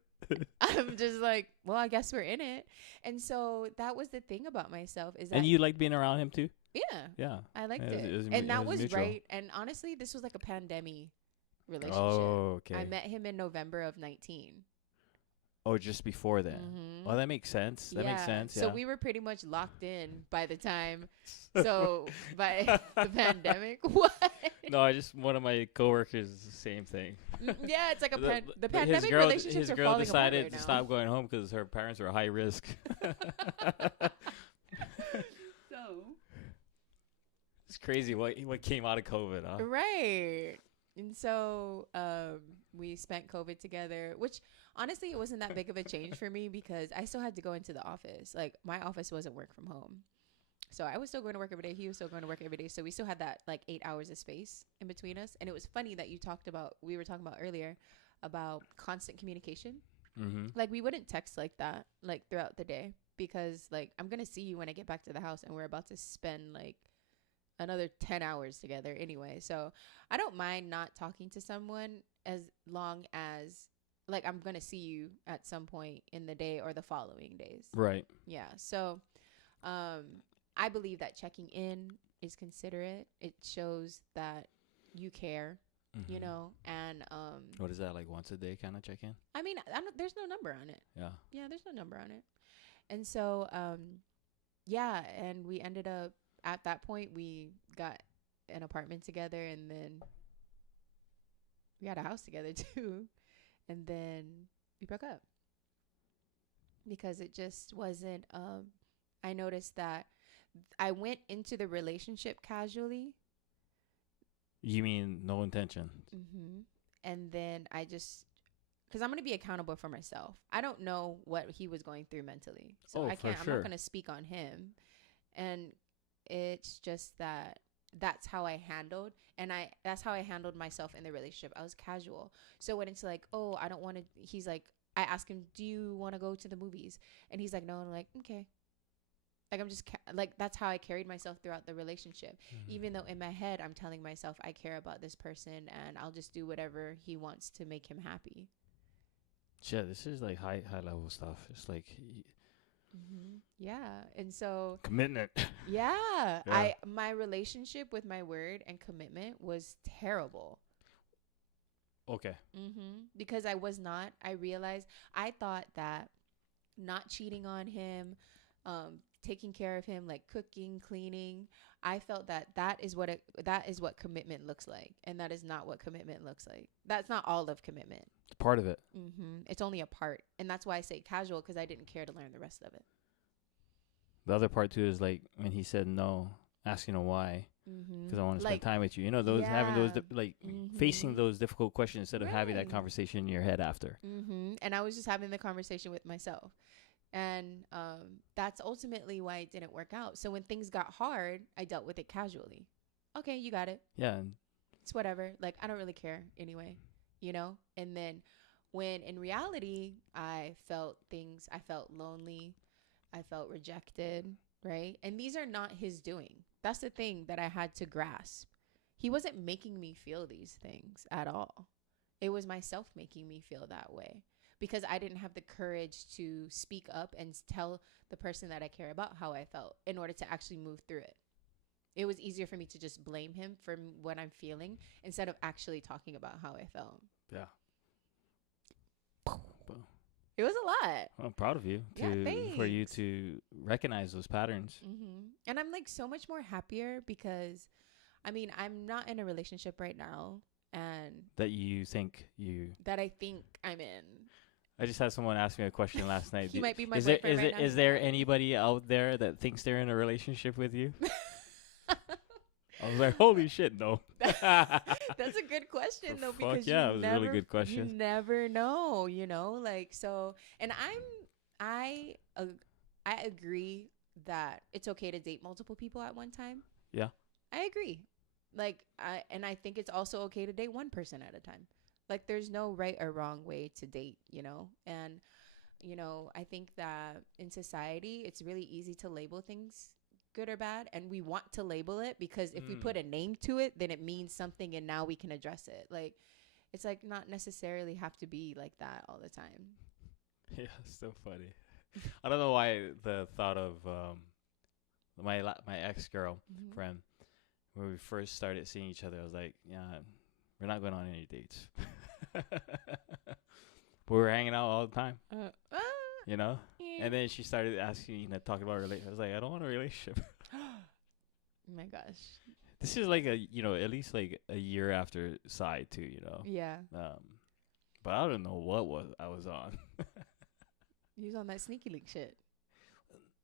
I'm just like, well, I guess we're in it. And so that was the thing about myself, is that... And you like being around him too? Yeah. Yeah. I liked it. it. And that was mutual. Right. And honestly, this was like a pandemic relationship. Oh, okay. I met him in November of 19. Oh, just before then. Mm-hmm. Oh, that makes sense. That makes sense. Yeah. So we were pretty much locked in by the time. So by the pandemic, what? No, one of my coworkers, the same thing. Yeah, it's like the pandemic relationships his are girl falling decided apart right to now. stop going home because her parents were high risk. So it's crazy what came out of COVID, huh? Right. And so we spent COVID together, which honestly, it wasn't that big of a change for me because I still had to go into the office. Like, my office wasn't work from home. So I was still going to work every day. He was still going to work every day. So we still had that like 8 hours of space in between us. And it was funny that we were talking about earlier about constant communication. Mm-hmm. Like, we wouldn't text like that, like throughout the day, because like, I'm going to see you when I get back to the house, and we're about to spend like another 10 hours together anyway. So I don't mind not talking to someone as long as like I'm going to see you at some point in the day or the following days. Right. Yeah. So I believe that checking in is considerate. It shows that you care, Mm-hmm. you know, and what is that, like once a day kind of check in? I mean, there's no number on it. Yeah, there's no number on it. And so yeah, and we ended up, at that point, we got an apartment together, and then we had a house together too, and then we broke up because it just wasn't I noticed that I went into the relationship casually. You mean no intention? Mm-hmm. And then I just, because I'm going to be accountable for myself. I don't know what he was going through mentally. So I can't, I'm not going to speak on him. And it's just that's how I handled. And that's how I handled myself in the relationship. I was casual. So when it's like, oh, I don't want to, he's like, I asked him, do you want to go to the movies? And he's like, no. And I'm like, okay. Like I'm just like that's how I carried myself throughout the relationship. Even though in my head I'm telling myself I care about this person and I'll just do whatever he wants to make him happy. Yeah, this is like high level stuff. It's like Yeah, and so commitment. yeah, Yeah. my relationship with my word and commitment was terrible. Okay. Because I realized I thought that not cheating on him, taking care of him, like cooking, cleaning, I felt that is what commitment looks like, and that is not what commitment looks like. That's not all of commitment. It's part of it. It's only a part, and that's why I say casual, because I didn't care to learn the rest of it. The other part too is like when he said no, asking him why. Because I want to spend time with you. You know, those having those facing those difficult questions instead of having that conversation in your head after. And I was just having the conversation with myself, and that's ultimately why it didn't work out. So when things got hard, I dealt with it casually. Okay, you got it. Yeah, it's whatever. Like I don't really care anyway, you know. And then when in reality, I felt lonely, I felt rejected, right? And these are not his doing. That's the thing that I had to grasp. He wasn't making me feel these things at all. It was myself making me feel that way because I didn't have the courage to speak up and tell the person that I care about how I felt in order to actually move through it. It was easier for me to just blame him for what I'm feeling instead of actually talking about how I felt. Yeah. It was a lot. I'm proud of you for you to recognize those patterns. And I'm like so much more happier because, I mean, I'm not in a relationship right now, and that I think I'm in. I just had someone ask me a question last night. He might be my boyfriend right now. Is there anybody out there that thinks they're in a relationship with you? I was like, holy shit, no. That's a good question, though, because it was a really good question. You never know, you know, like, so, and I agree that it's okay to date multiple people at one time. Yeah. I agree. Like, I think it's also okay to date one person at a time. Like, there's no right or wrong way to date, you know, and, you know, I think that in society, it's really easy to label things good or bad, and we want to label it because if we put a name to it, then it means something, and now we can address it. Like, it's like not necessarily have to be like that all the time. Yeah, it's so funny. I don't know why the thought of my ex-girl friend, when we first started seeing each other, I was like, yeah, we're not going on any dates. But we were hanging out all the time. You know? Yeah. And then she started asking, talking about relationship. I was like, I don't want a relationship. Oh my gosh. This is like at least like a year after side too, you know? Yeah. But I don't know what I was on. You was on that sneaky link shit.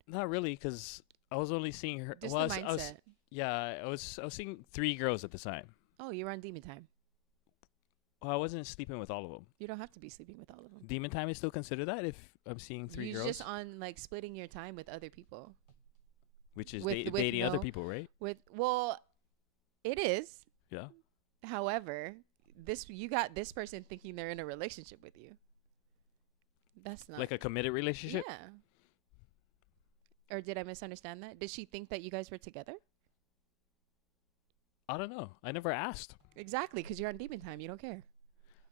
Not really, because I was only seeing her. Just the mindset. I was seeing 3 girls at the time. Oh, you were on demon time. Well, I wasn't sleeping with all of them. You don't have to be sleeping with all of them. Demon time is still considered that if I'm seeing 3 girls? You're just on, like, splitting your time with other people. Which is dating other people, right? Well, it is. Yeah. However, you got this person thinking they're in a relationship with you. That's not. Like a committed relationship? Yeah. Or did I misunderstand that? Did she think that you guys were together? I don't know. I never asked. Exactly, because you're on demon time. You don't care.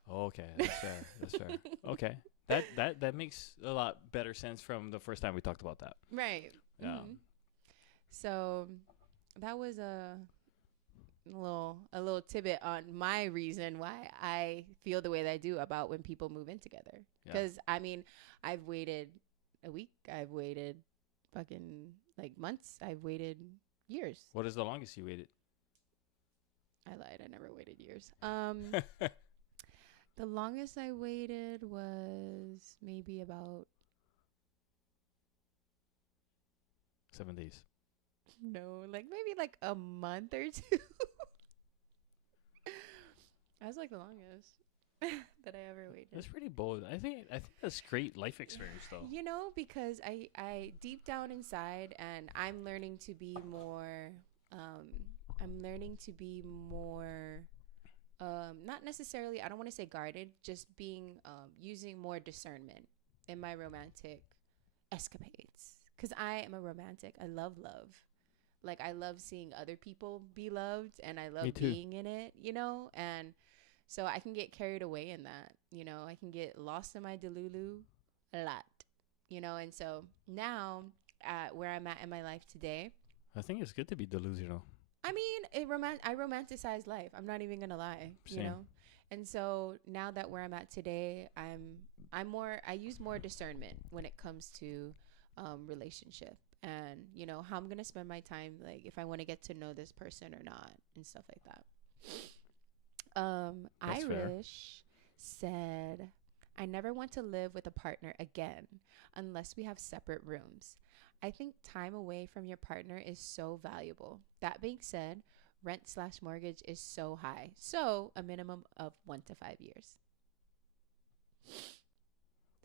Okay, that's fair. That's fair. Okay, that makes a lot better sense from the first time we talked about that. Right. Yeah. So that was a little tidbit on my reason why I feel the way that I do about when people move in together. Because I mean, I've waited a week. I've waited fucking like months. I've waited years. What is the longest you waited? I lied. I never waited years. The longest I waited was maybe about 7 days. No, like maybe like a month or 2. That was like the longest that I ever waited. That's pretty bold. I think that's great life experience though. You know, because I deep down inside, and I'm learning to be more not necessarily, I don't want to say guarded, just being using more discernment in my romantic escapades. Because I am a romantic. I love love. Like, I love seeing other people be loved, and I love being in it, you know? And so I can get carried away in that, you know? I can get lost in my delulu a lot, you know? And so now, at where I'm at in my life today, I think it's good to be delusional. I mean, I romanticize life. I'm not even gonna lie, Same. you know. And so now that where I'm at today, I use more discernment when it comes to relationship, and you know how I'm gonna spend my time, like if I want to get to know this person or not, and stuff like that. That's Irish said, I never want to live with a partner again unless we have separate rooms. I think time away from your partner is so valuable. That being said, rent/mortgage is so high. So a minimum of 1 to 5 years.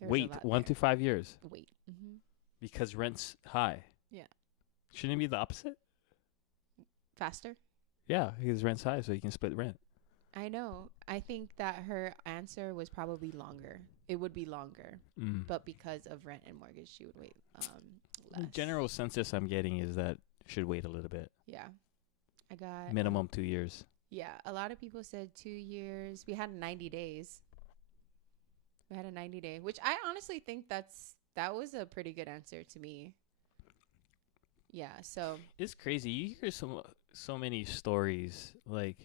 Wait, 1 to 5 years? Wait. Mm-hmm. Because rent's high. Yeah. Shouldn't it be the opposite? Faster? Yeah, because rent's high, so you can split rent. I know. I think that her answer was probably longer. It would be longer. But because of rent and mortgage, she would wait less. The general census I'm getting is that should wait a little bit. Yeah. I got minimum 2 years. Yeah, a lot of people said 2 years. We had 90 days. We had a 90-day, which I honestly think that was a pretty good answer to me. Yeah, so it's crazy. You hear so many stories. Like,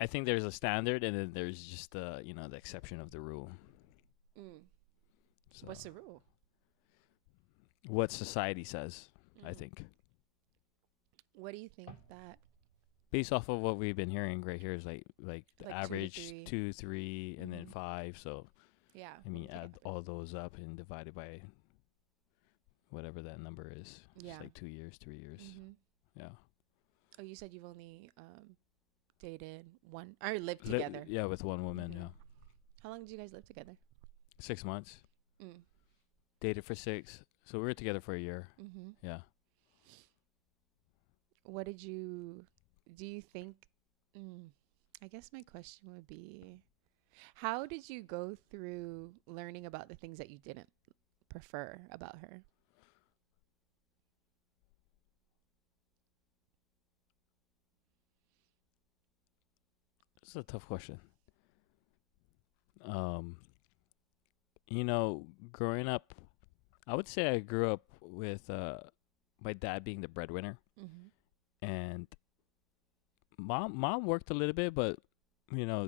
I think there's a standard, and then there's just the exception of the rule. So, what's the rule? What society says, I think. What do you think that? Based off of what we've been hearing right here is like the average 2, 3, and then 5. So yeah, I mean, add all those up and divide it by whatever that number is. Yeah, it's like 2 years, 3 years. Yeah. Oh, you said you've only dated one or lived together? Yeah, with one woman. Yeah. How long did you guys live together? 6 months. Dated for 6, so we were together for a year. Yeah. What did you? Do you think? I guess my question would be, how did you go through learning about the things that you didn't prefer about her? This is a tough question. Growing up, I would say I grew up with my dad being the breadwinner, and mom worked a little bit, but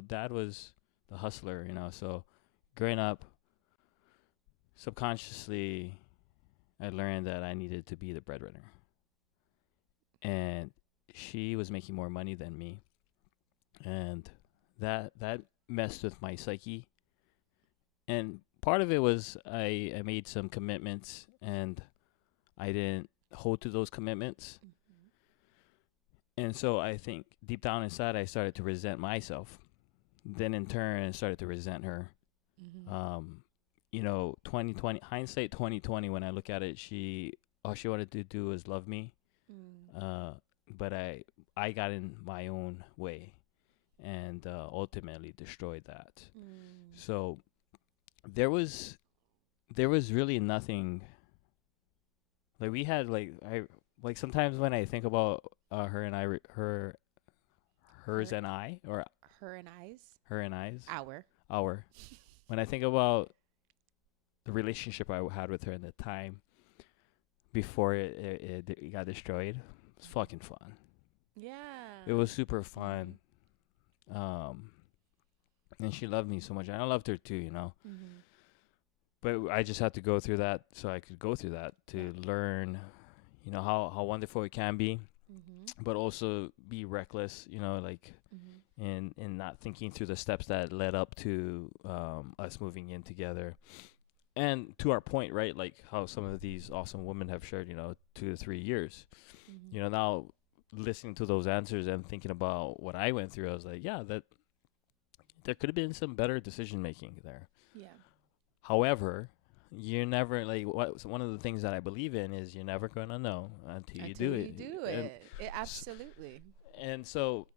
dad was the hustler. So growing up, subconsciously, I learned that I needed to be the breadwinner, and she was making more money than me, and that messed with my psyche. And part of it was I made some commitments, and I didn't hold to those commitments. And so I think deep down inside, I started to resent myself. Then in turn, I started to resent her. 2020 hindsight 2020. When I look at it, all she wanted to do was love me. But I got in my own way, and ultimately destroyed that. So there was really nothing. Like, we had sometimes when I think about her and I, hers and I, or her and I's, our when I think about the relationship I had with her in the time before it got destroyed, it was fucking fun. Yeah, it was super fun. And she loved me so much, and I loved her too, But I just had to go through that so I could go through that to learn, how wonderful it can be, but also be reckless, and not thinking through the steps that led up to us moving in together. And to our point, right, like how some of these awesome women have shared, 2 to 3 years. Now listening to those answers and thinking about what I went through, I was like, yeah, that there could have been some better decision making there. Yeah. However, you're never one of the things that I believe in is you're never going to know until you do it. Absolutely. And so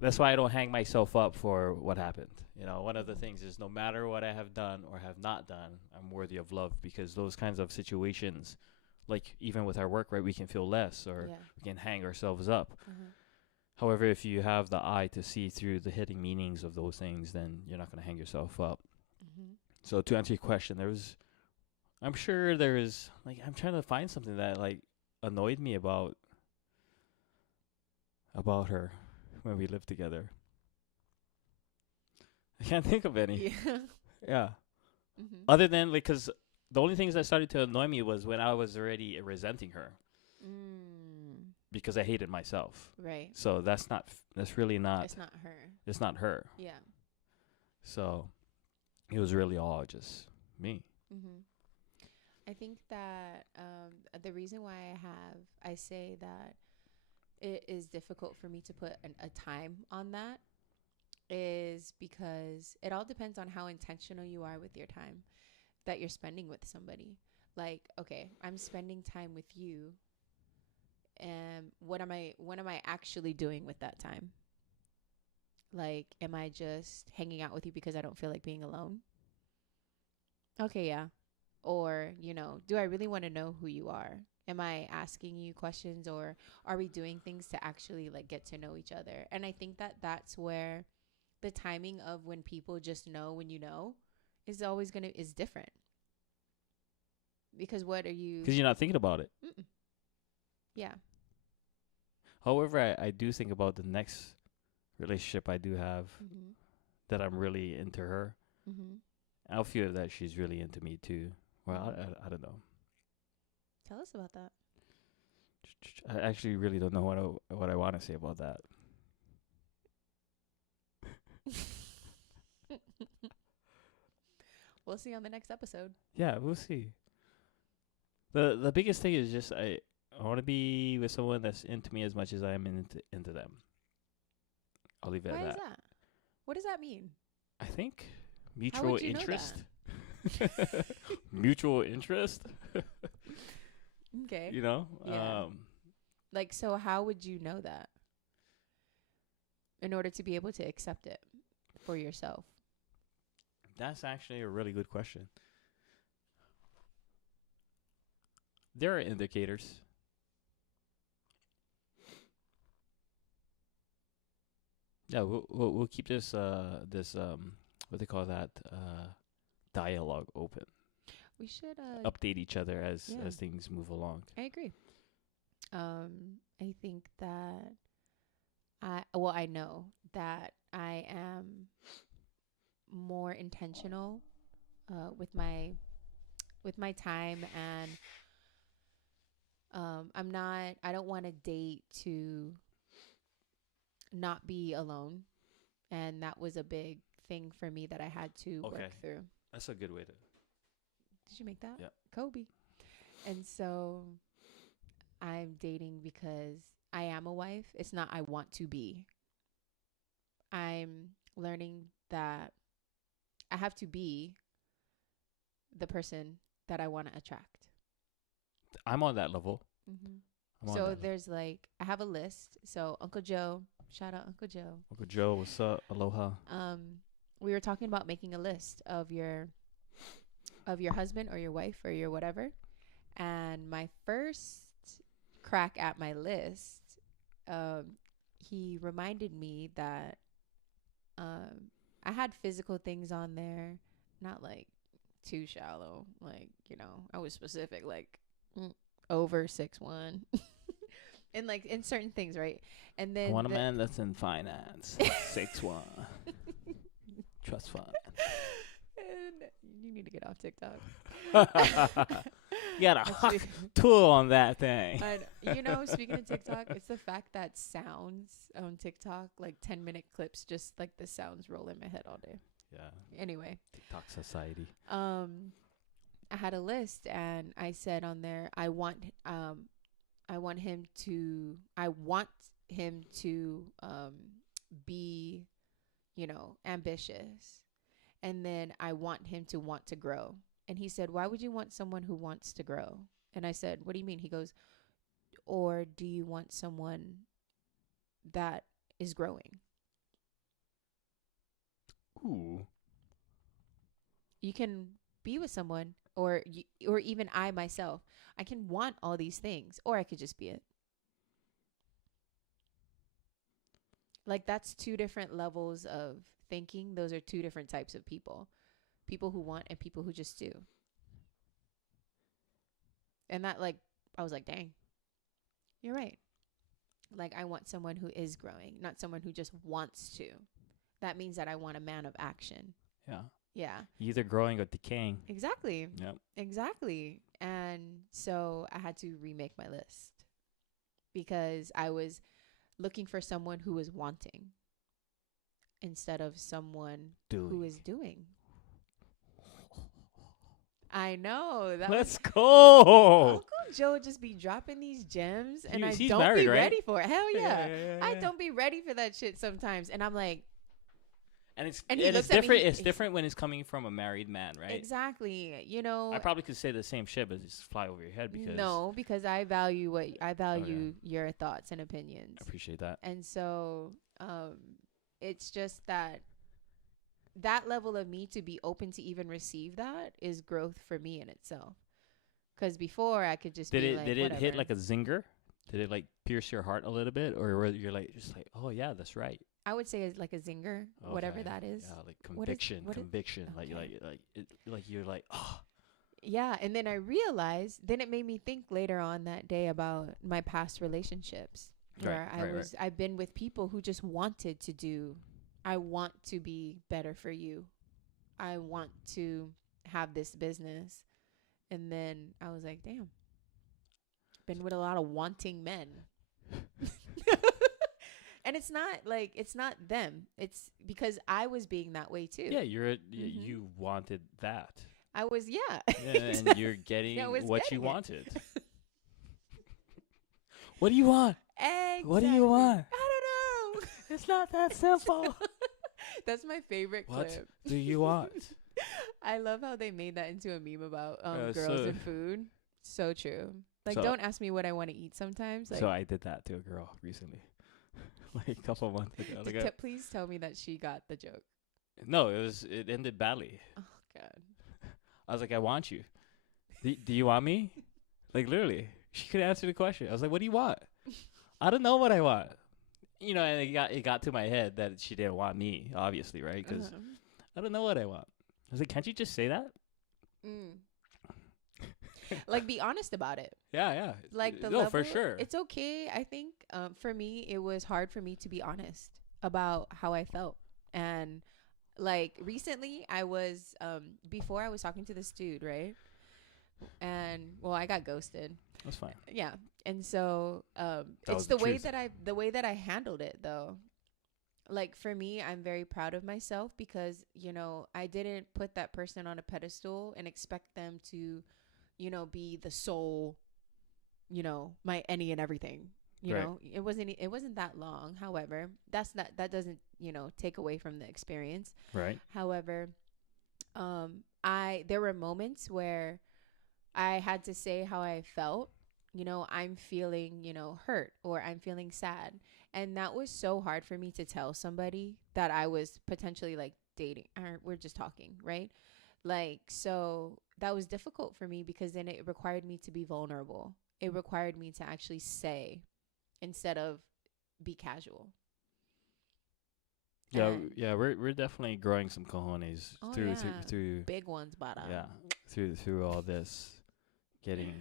that's why I don't hang myself up for what happened. You know, one of the things is no matter what I have done or have not done, I'm worthy of love, because those kinds of situations, like even with our work, right, we can feel less or Yeah. we can hang ourselves up. Uh-huh. However, if you have the eye to see through the hidden meanings of those things, then you're not going to hang yourself up. Mm-hmm. So to answer your question, I'm sure there is, like, I'm trying to find something that like annoyed me about her when we lived together. I can't think of any. Yeah. Yeah. Mm-hmm. Other than like, cause the only things that started to annoy me was when I was already resenting her because I hated myself. Right. So that's really not. It's not her. It's not her. Yeah. So it was really all just me. Mm-hmm. I think that the reason why I say that it is difficult for me to put a time on that is because it all depends on how intentional you are with your time that you're spending with somebody. Like, okay, I'm spending time with you, and what am I actually doing with that time? Like, am I just hanging out with you because I don't feel like being alone? Okay, yeah. Or, do I really want to know who you are? Am I asking you questions, or are we doing things to actually like get to know each other? And I think that that's where the timing of when people just know when is different. Because what are you? Because you're not thinking about it. Mm-mm. Yeah. However, I do think about the next relationship I do have, that I'm really into her. I'll feel that she's really into me too. Well, I don't know. Tell us about that. I actually really don't know what I want to say about that. We'll see on the next episode. Yeah, we'll see. The biggest thing is just I want to be with someone that's into me as much as I am into them. I'll leave it at that. Why is that? What does that mean? I think mutual would you know interest. Mutual interest. Okay. Yeah. Like, so how would you know that in order to be able to accept it for yourself? That's actually a really good question. There are indicators. Yeah, we'll keep this what they call that, dialogue open. We should Update each other as things move along. I agree. I think that I know that I am more intentional with my time, and I don't want to date to not be alone, and that was a big thing for me that I had to work through. That's a good way to. Did you make that? Yeah. Kobe. And so I'm dating because I am a wife. It's not I want to be. I'm learning that I have to be the person that I want to attract. I'm on that level. So there's like, I have a list. So Uncle Joe, shout out Uncle Joe. Uncle Joe, what's up? Aloha. We were talking about making a list of your husband or your wife or your whatever. And my first crack at my list, he reminded me that I had physical things on there, not like too shallow. Like, I was specific, like over 6'1", and like in certain things, right? And then I want a man that's in finance, 6'1", trust fund. And you need to get off TikTok. You got a hot tool on that thing. And speaking of TikTok, it's the fact that sounds on TikTok, like 10-minute clips, just like the sounds roll in my head all day. Yeah. Anyway. TikTok society. I had a list, and I said on there, I want him to be, ambitious. And then I want him to want to grow. And he said, why would you want someone who wants to grow? And I said, what do you mean? He goes, or do you want someone that is growing? Ooh. You can be with someone, or even I myself, I can want all these things, or I could just be it. Like, that's two different levels of thinking. Those are two different types of people. People who want and people who just do. And that, like, I was like, dang, you're right. Like, I want someone who is growing, not someone who just wants to. That means that I want a man of action. Yeah. Yeah. Either growing or decaying. Exactly. Yep. Exactly. And so I had to remake my list because I was looking for someone who was wanting instead of someone who is doing. I know. Let's go. Uncle Joe just be dropping these gems, and I He's don't married, be right? ready for it. Hell yeah. Yeah. I don't be ready for that shit sometimes. And I'm like, and it's looks at me, different. It's different when it's coming from a married man, right? Exactly. You know, I probably could say the same shit, but just fly over your head because I value your thoughts and opinions. I appreciate that. And so, it's just that level of me to be open to even receive that is growth for me in itself. Because before I could just did be it like, did it whatever. hit like a zinger? Did it like pierce your heart a little bit, or were you like just like, oh yeah, that's right? I would say it's like a zinger, whatever that is. Yeah, like conviction, okay. like you're like, oh. Yeah, and then I realized, then it made me think later on that day about my past relationships, where I've been with people who just wanted to do, I want to be better for you, I want to have this business, and then I was like, damn, been with a lot of wanting men. And it's not them. It's because I was being that way too. Yeah, you wanted that. I was, yeah. And you're getting what you it. wanted. What do you want? Exactly. What do you want? I don't know. It's not that simple. That's my favorite clip. What do you want? I love how they made that into a meme about girls and food. So true. Like, don't ask me what I want to eat sometimes. Like, so I did that to a girl recently. Like a couple months ago. Please tell me that she got the joke. No, it ended badly. Oh, God. I was like, I want you. Do you want me? Like, literally. She could answer the question. I was like, what do you want? I don't know what I want. You know, and it got to my head that she didn't want me, obviously, right? Because I don't know what I want. I was like, can't you just say that? Like, be honest about it. Yeah. Like, no, for sure. It's okay. I think for me, it was hard for me to be honest about how I felt. And like recently I was before I was talking to this dude, right? And well, I got ghosted. That's fine. Yeah. And so it's the way that I handled it though. Like, for me, I'm very proud of myself because, you know, I didn't put that person on a pedestal and expect them to, you know, be the sole, you know, my any and everything. You know, it wasn't that long. However, that doesn't, you know, take away from the experience. Right. However, there were moments where I had to say how I felt. You know, I'm feeling, you know, hurt, or I'm feeling sad. And that was so hard for me to tell somebody that I was potentially like dating, or we're just talking, right? Like, so that was difficult for me because then it required me to be vulnerable. It required me to actually say instead of be casual. Yeah, we're definitely growing some cojones through big ones, but through all this, getting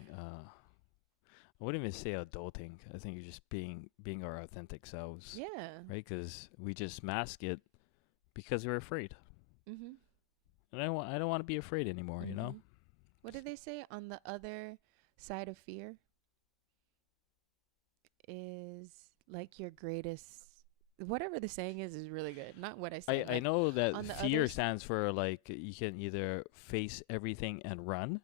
I wouldn't even say adulting. I think you're just being our authentic selves. Yeah. Right, because we just mask it because we're afraid. Mhm. And I don't want to be afraid anymore. You know. What did they say? On the other side of fear is like your greatest. Whatever the saying is really good. Not what I said. I know that fear stands for like you can either face everything and run,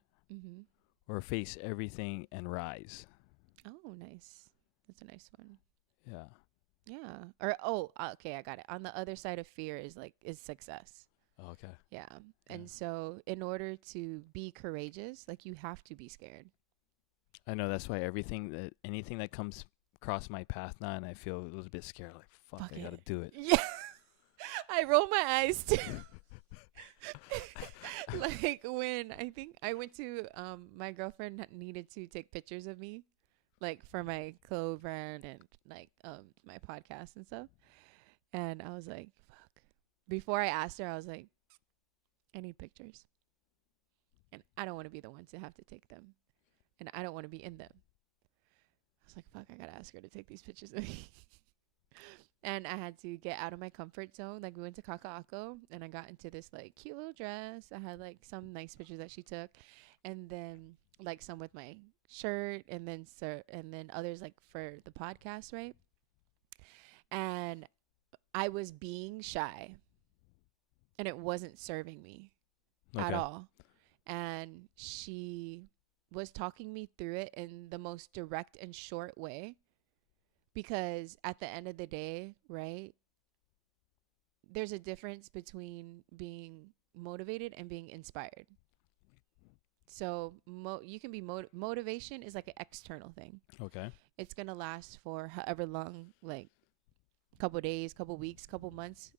or face everything and rise. Oh, nice. That's a nice one. Yeah. Yeah. Or okay, I got it. On the other side of fear is success. Oh, okay. Yeah. And so in order to be courageous, like, you have to be scared. I know, that's why anything that comes across my path now, and I feel a little bit scared, like fuck I gotta do it. Yeah. I roll my eyes too. Like when I think I went to my girlfriend needed to take pictures of me, like for my clothes brand and like my podcast and stuff. And I was like, fuck. Before I asked her, I was like, I need pictures. And I don't want to be the one to have to take them. And I don't want to be in them. I was like, fuck, I gotta ask her to take these pictures of me. And I had to get out of my comfort zone. Like we went to Kaka'ako and I got into this like cute little dress. I had like some nice pictures that she took, and then like some with my shirt, and then others like for the podcast, right? And I was being shy, and it wasn't serving me at all. And she was talking me through it in the most direct and short way. Because at the end of the day, right, there's a difference between being motivated and being inspired. So you can be motivation is like an external thing. Okay. It's going to last for however long, like couple days, couple weeks, couple months,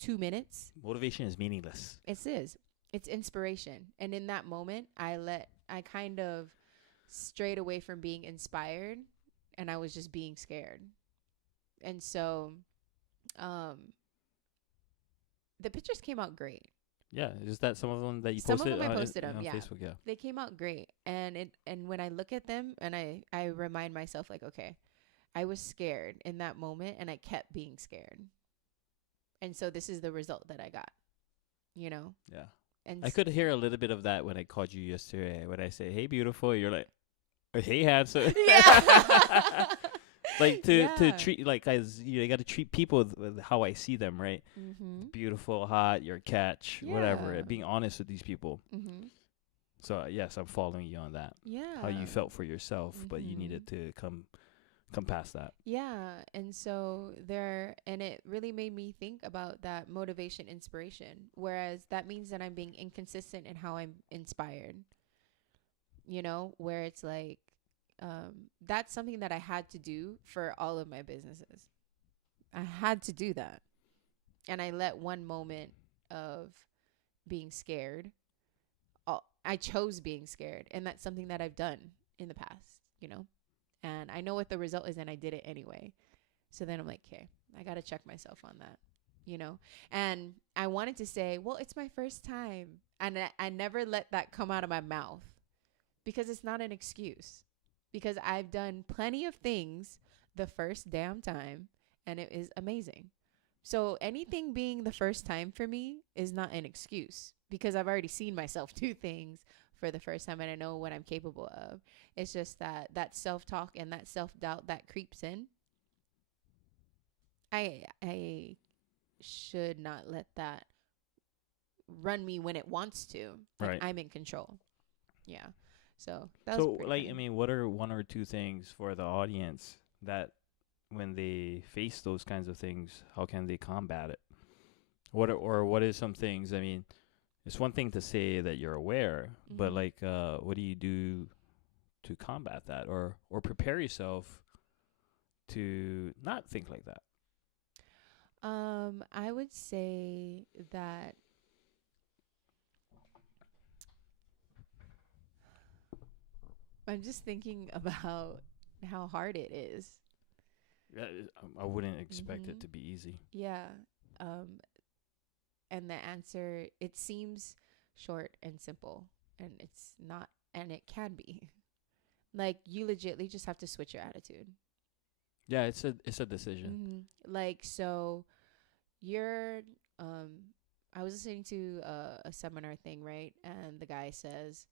2 minutes. Motivation is meaningless. It is. It's inspiration. And in that moment, I kind of strayed away from being inspired. And I was just being scared. And so the pictures came out great. Yeah, is that some of them that you some posted? Some of them I posted them, on yeah. Facebook, yeah. They came out great. And when I look at them and I remind myself, like, okay, I was scared in that moment and I kept being scared. And so this is the result that I got, you know? Yeah. And I could hear a little bit of that when I called you yesterday. When I say, hey, beautiful, you're like, hey, handsome. Yeah. Like to treat, like, guys, you got to treat people with how I see them, right? Mm-hmm. Beautiful, hot, your catch, whatever. Being honest with these people. Mm-hmm. So yes, I'm following you on that. Yeah. How you felt for yourself, but you needed to come past that. Yeah. And so and it really made me think about that motivation, inspiration. Whereas that means that I'm being inconsistent in how I'm inspired. You know, where it's like, that's something that I had to do for all of my businesses. I had to do that. And I let one moment of being scared. I chose being scared. And that's something that I've done in the past, you know, and I know what the result is and I did it anyway. So then I'm like, okay, I got to check myself on that, you know, and I wanted to say, well, it's my first time. And I never let that come out of my mouth because it's not an excuse. Because I've done plenty of things the first damn time and it is amazing. So anything being the first time for me is not an excuse because I've already seen myself do things for the first time and I know what I'm capable of. It's just that self-talk and that self-doubt that creeps in. I should not let that run me when it wants to. Like, right. I'm in control. Yeah. So that was like, funny. I mean, what are one or two things for the audience that when they face those kinds of things, how can they combat it? What is some things? I mean, it's one thing to say that you're aware, but like, what do you do to combat that, or prepare yourself to not think like that? I would say that I'm just thinking about how hard it is. Yeah, I wouldn't expect it to be easy. Yeah. And the answer, it seems short and simple, and it's not, and it can be. Like, you legitly just have to switch your attitude. Yeah, it's a decision. Like, so you're, I was listening to a seminar thing, right? And the guy says,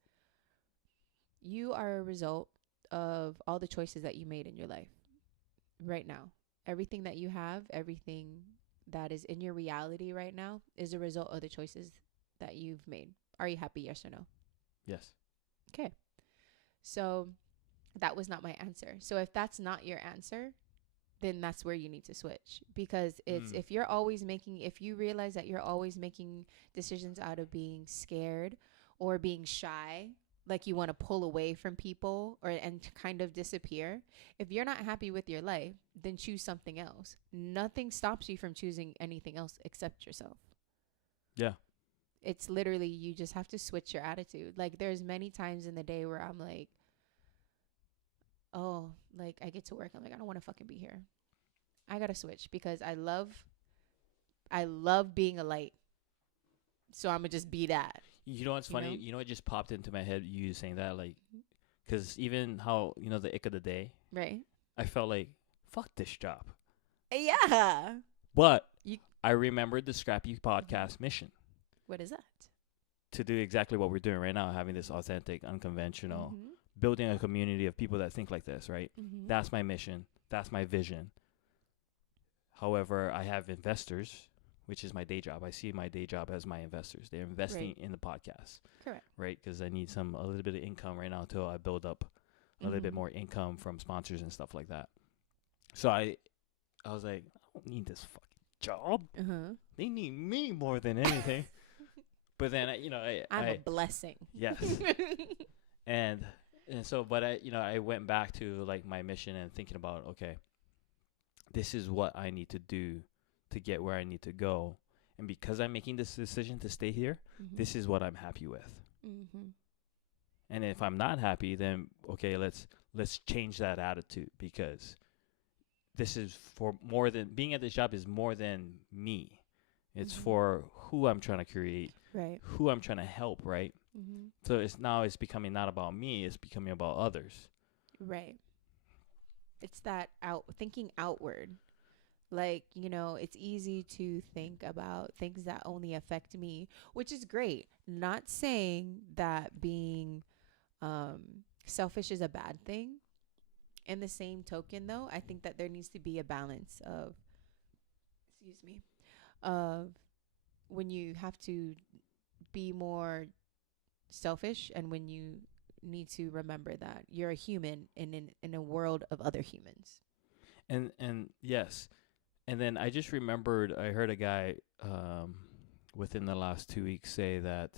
you are a result of all the choices that you made in your life right now. Everything that you have, everything that is in your reality right now is a result of the choices that you've made. Are you happy? Yes or no? Yes. Okay. So that was not my answer. So if that's not your answer, then that's where you need to switch, because it's if you realize that you're always making decisions out of being scared or being shy like you want to pull away from people and kind of disappear. If you're not happy with your life, then choose something else. Nothing stops you from choosing anything else except yourself. Yeah. It's literally, you just have to switch your attitude. Like, there's many times in the day where I'm like, oh, like I get to work, I'm like, I don't want to fucking be here. I gotta switch because I love being a light. So I'm gonna just be that. You know what's funny? You know what just popped into my head? You saying that, like, because even how, the ick of the day, right? I felt like, fuck this job. Yeah. But I remembered the Scrappy podcast mission. What is that? To do exactly what we're doing right now, having this authentic, unconventional, building a community of people that think like this, right? That's my mission. That's my vision. However, I have investors, which is my day job. I see my day job as my investors. They're investing in the podcast. Correct. Right? Because I need a little bit of income right now until I build up a little bit more income from sponsors and stuff like that. So I was like, I don't need this fucking job. They need me more than anything. But then, I'm a blessing. Yes. and so, but I went back to like my mission and thinking about, okay, this is what I need to do to get where I need to go. And because I'm making this decision to stay here, this is what I'm happy with. And if I'm not happy, then okay, let's change that attitude, because this is for more than being at this job is more than me. It's for who I'm trying to create, right? Who I'm trying to help, right? So it's becoming not about me, it's becoming about others. Right. It's that thinking outward. Like, it's easy to think about things that only affect me, which is great. Not saying that being selfish is a bad thing. In the same token, though, I think that there needs to be a balance of when you have to be more selfish and when you need to remember that you're a human in a world of other humans. And yes. And then I just remembered, I heard a guy within the last 2 weeks say that,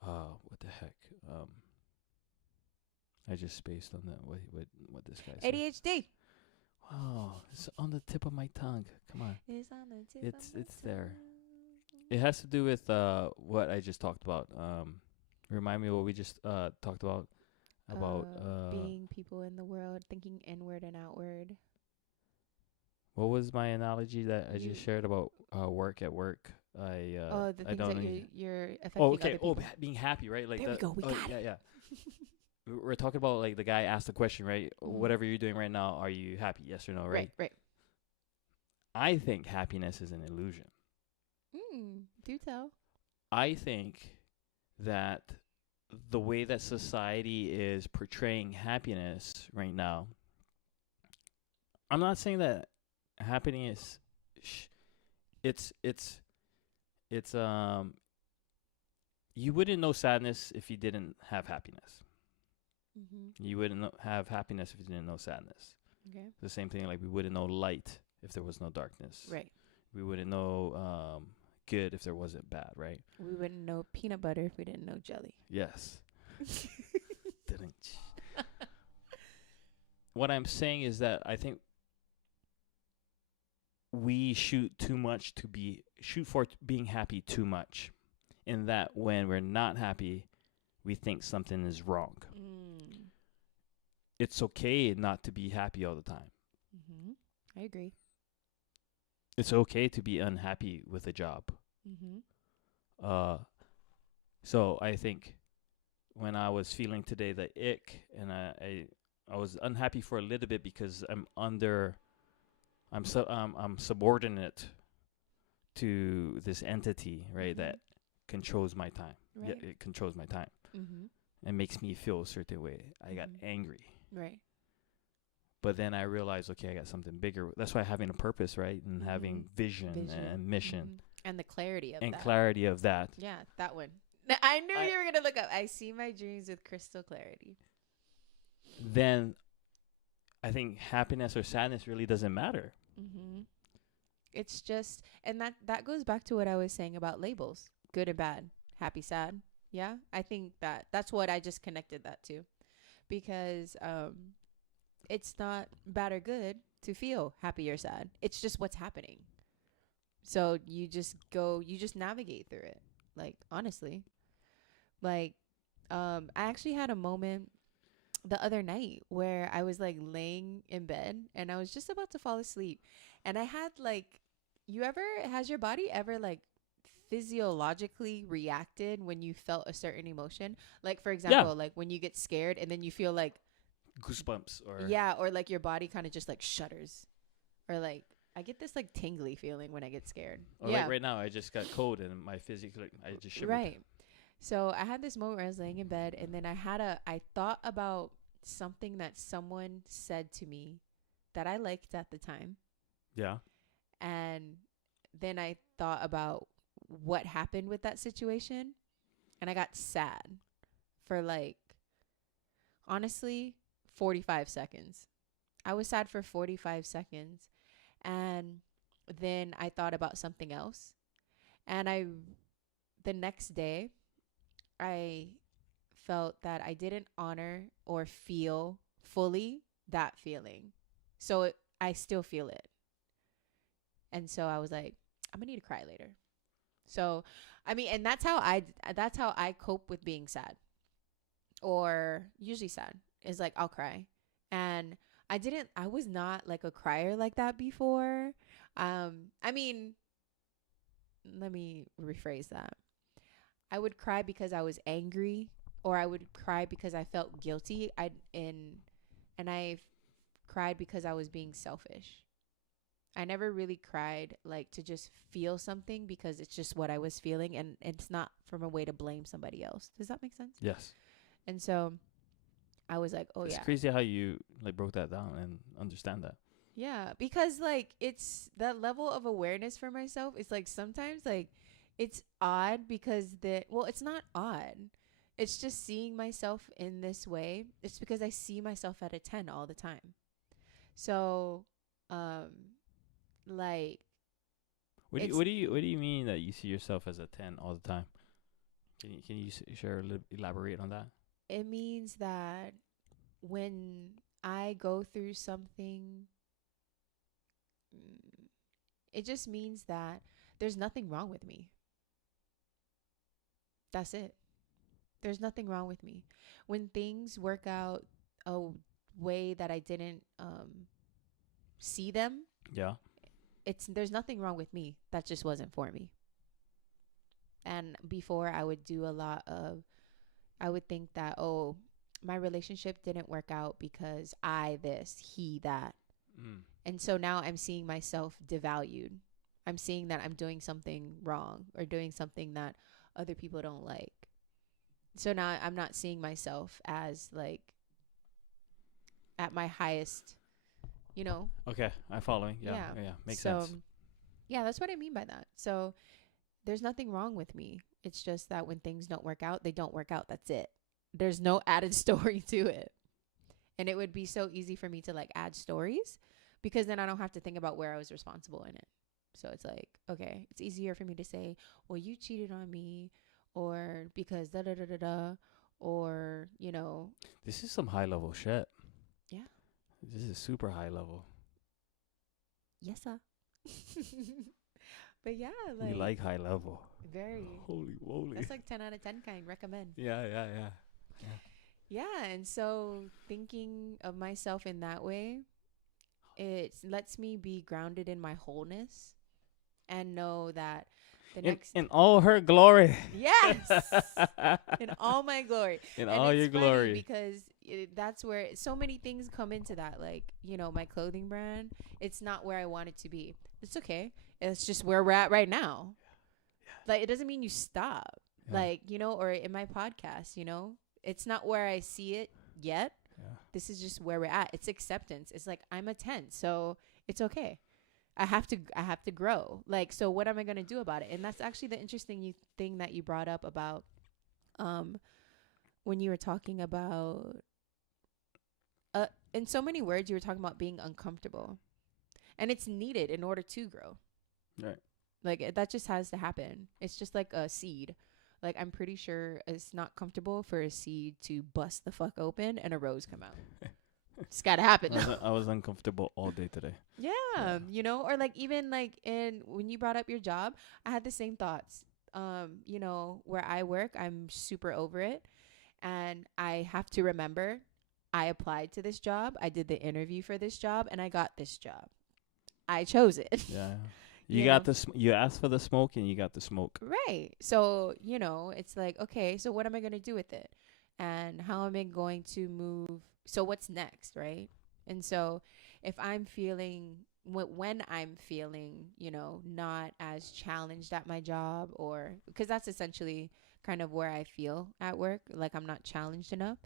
what the heck? I just spaced on that. What this guy said. ADHD. Oh, it's on the tip of my tongue. Come on. It's on the tip of my tongue. It's there. It has to do with what I just talked about. Remind me what we just talked about. Being people in the world, thinking inward and outward. What was my analogy that I just shared about work at work? The things that you're affecting okay. other people. Being happy, right? Like there we go. We got it. Yeah. We're talking about like the guy asked the question, right? Whatever you're doing right now, are you happy? Yes or no, right? Right. I think happiness is an illusion. Do tell. I think that the way that society is portraying happiness right now, I'm not saying that happiness, it's you wouldn't know sadness if you didn't have happiness. You wouldn't have happiness if you didn't know sadness. Okay. The same thing, like we wouldn't know light if there was no darkness. Right. We wouldn't know good if there wasn't bad, right? We wouldn't know peanut butter if we didn't know jelly. Yes. What I'm saying is that I think we shoot for being happy too much, in that when we're not happy, we think something is wrong. It's okay not to be happy all the time. I agree. It's okay to be unhappy with a job. So I think when I was feeling today the ick, and I was unhappy for a little bit because I'm subordinate to this entity, right? That controls my time. Right. Yeah, it controls my time. And makes me feel a certain way. I got angry. Right. But then I realized, okay, I got something bigger. That's why having a purpose, right? And having vision and mission. And the clarity of and that. Clarity of that. Yeah, that one. I knew you were going to look up. I see my dreams with crystal clarity. Then I think happiness or sadness really doesn't matter. It's just, and that goes back to what I was saying about labels. Good and bad. Happy, sad. Yeah, I think that's what I just connected that to, because it's not bad or good to feel happy or sad. It's just what's happening. So you just navigate through it. Like, honestly, like, I actually had a moment the other night where I was like laying in bed and I was just about to fall asleep, and I had like, has your body ever like physiologically reacted when you felt a certain emotion? Like, for Yeah. example, like when you get scared and then you feel like, Goosebumps or yeah, or like your body kind of just like shudders, or like I get this like tingly feeling when I get scared. or Yeah, like right now I just got cold and my physical I just shivered. right. So I had this moment where I was laying in bed, and then I thought about something that someone said to me that I liked at the time. Yeah. And then I thought about what happened with that situation, and I got sad for like, honestly, 45 seconds. I was sad for 45 seconds. And then I thought about something else. And the next day, I felt that I didn't honor or feel fully that feeling. So I still feel it. And so I was like, I'm gonna need to cry later. So, I mean, and that's how I cope with being sad, or usually sad, is like I'll cry. And I was not like a crier like that before. I mean, let me rephrase that. I would cry because I was angry, or I would cry because I felt guilty. I cried because I was being selfish. I never really cried like to just feel something, because it's just what I was feeling, and it's not from a way to blame somebody else. Does that make sense? Yes. And so I was like, oh It's yeah. crazy how you like broke that down and understand that. Yeah, because like it's that level of awareness for myself. It's like sometimes like it's odd, because it's not odd. It's just seeing myself in this way. It's because I see myself at a 10 all the time. So, like, What do you mean that you see yourself as a 10 all the time? Can you share elaborate on that? it means that when I go through something, mm, it just means that there's nothing wrong with me. That's it. There's nothing wrong with me. When things work out a way that I didn't see them, Yeah. there's nothing wrong with me. That just wasn't for me. And before, I would think that, oh, my relationship didn't work out because I this, he that. Mm. And so now I'm seeing myself devalued. I'm seeing that I'm doing something wrong, or doing something that other people don't like. So now I'm not seeing myself as like at my highest, you know? Okay, I'm following. Yeah. Yeah. Yeah. Makes So, sense. yeah, that's what I mean by that. So there's nothing wrong with me. It's just that when things don't work out, they don't work out. That's it. There's no added story to it. And it would be so easy for me to like add stories, because then I don't have to think about where I was responsible in it. So it's like, okay, it's easier for me to say, well, you cheated on me, or because da da da da da, or, This is some high level shit. yeah, This is super high level. yes, sir. But yeah, We like high level. very. Holy moly. That's like 10 out of 10 kind. Recommend. Yeah. Yeah, and so thinking of myself in that way, it lets me be grounded in my wholeness, and know that In all her glory. yes, in all my glory, In and all it's your funny glory. because that's where so many things come into that. Like, my clothing brand, it's not where I want it to be. It's okay. It's just where we're at right now. Like, it doesn't mean you stop. Yeah. Like, or in my podcast, it's not where I see it yet. Yeah. This is just where we're at. It's acceptance. It's like, I'm a 10, so it's okay. I have to grow. Like, so what am I going to do about it? And that's actually the interesting thing that you brought up about when you were talking about in so many words, you were talking about being uncomfortable. And it's needed in order to grow. Right. Like, that just has to happen. It's just like a seed. Like, I'm pretty sure it's not comfortable for a seed to bust the fuck open and a rose come out. It's gotta happen. I was uncomfortable all day today. Yeah, you know, or like even like when you brought up your job, I had the same thoughts. You know, where I work, I'm super over it, and I have to remember I applied to this job, I did the interview for this job, and I got this job. I chose it. Yeah. You You got know? you asked for the smoke and you got the smoke. Right. So, you know, it's like, okay, so what am I going to do with it? And how am I going to move? So, what's next, right? And so, if I'm feeling, when I'm feeling, you know, not as challenged at my job, or because that's essentially kind of where I feel at work, like I'm not challenged enough.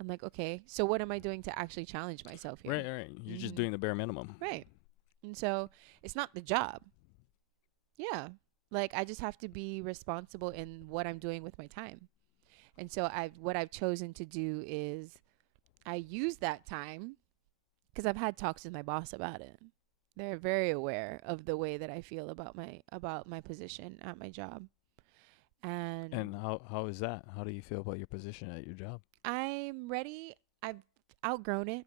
I'm like, okay, so what am I doing to actually challenge myself here? Right. You're just doing the bare minimum. Right. And so, it's not the job. Yeah. Like I just have to be responsible in what I'm doing with my time. And so what I've chosen to do is I use that time because I've had talks with my boss about it. They're very aware of the way that I feel about my position at my job. And how is that? How do you feel about your position at your job? I'm ready. I've outgrown it,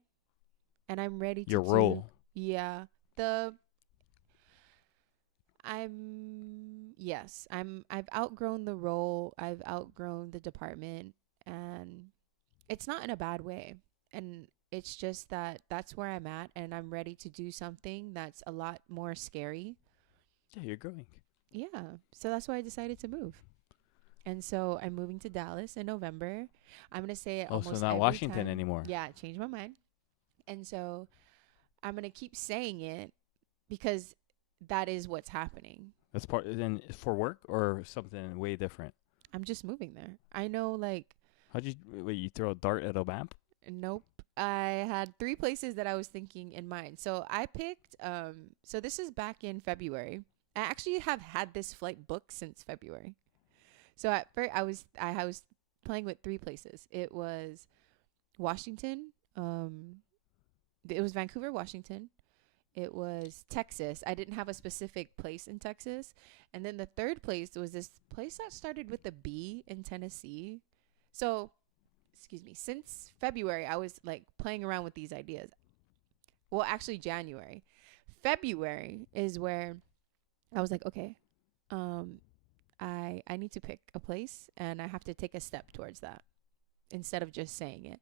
and I'm ready to Your role. Yeah. The I've outgrown the role, I've outgrown the department, and it's not in a bad way. And it's just that that's where I'm at, and I'm ready to do something that's a lot more scary. Yeah, you're growing. Yeah. So that's why I decided to move. And so I'm moving to Dallas in November. I'm going to say it almost so not every Washington time. anymore. Yeah, I changed my mind. And so I'm going to keep saying it because that is what's happening. That's part then for work or something way different. I'm just moving there. I know, like, How'd you wait? You throw a dart at a map? nope. I had 3 places that I was thinking in mind. So I picked, so this is back in February. I actually have had this flight booked since February. So at first I was playing with 3 places. It was Washington. It was Vancouver, Washington. It was Texas. I didn't have a specific place in Texas. And then the third place was this place that started with a B in Tennessee. So, excuse me, since February, I was like playing around with these ideas. Well, actually, January. February is where I was like, okay, I need to pick a place and I have to take a step towards that instead of just saying it.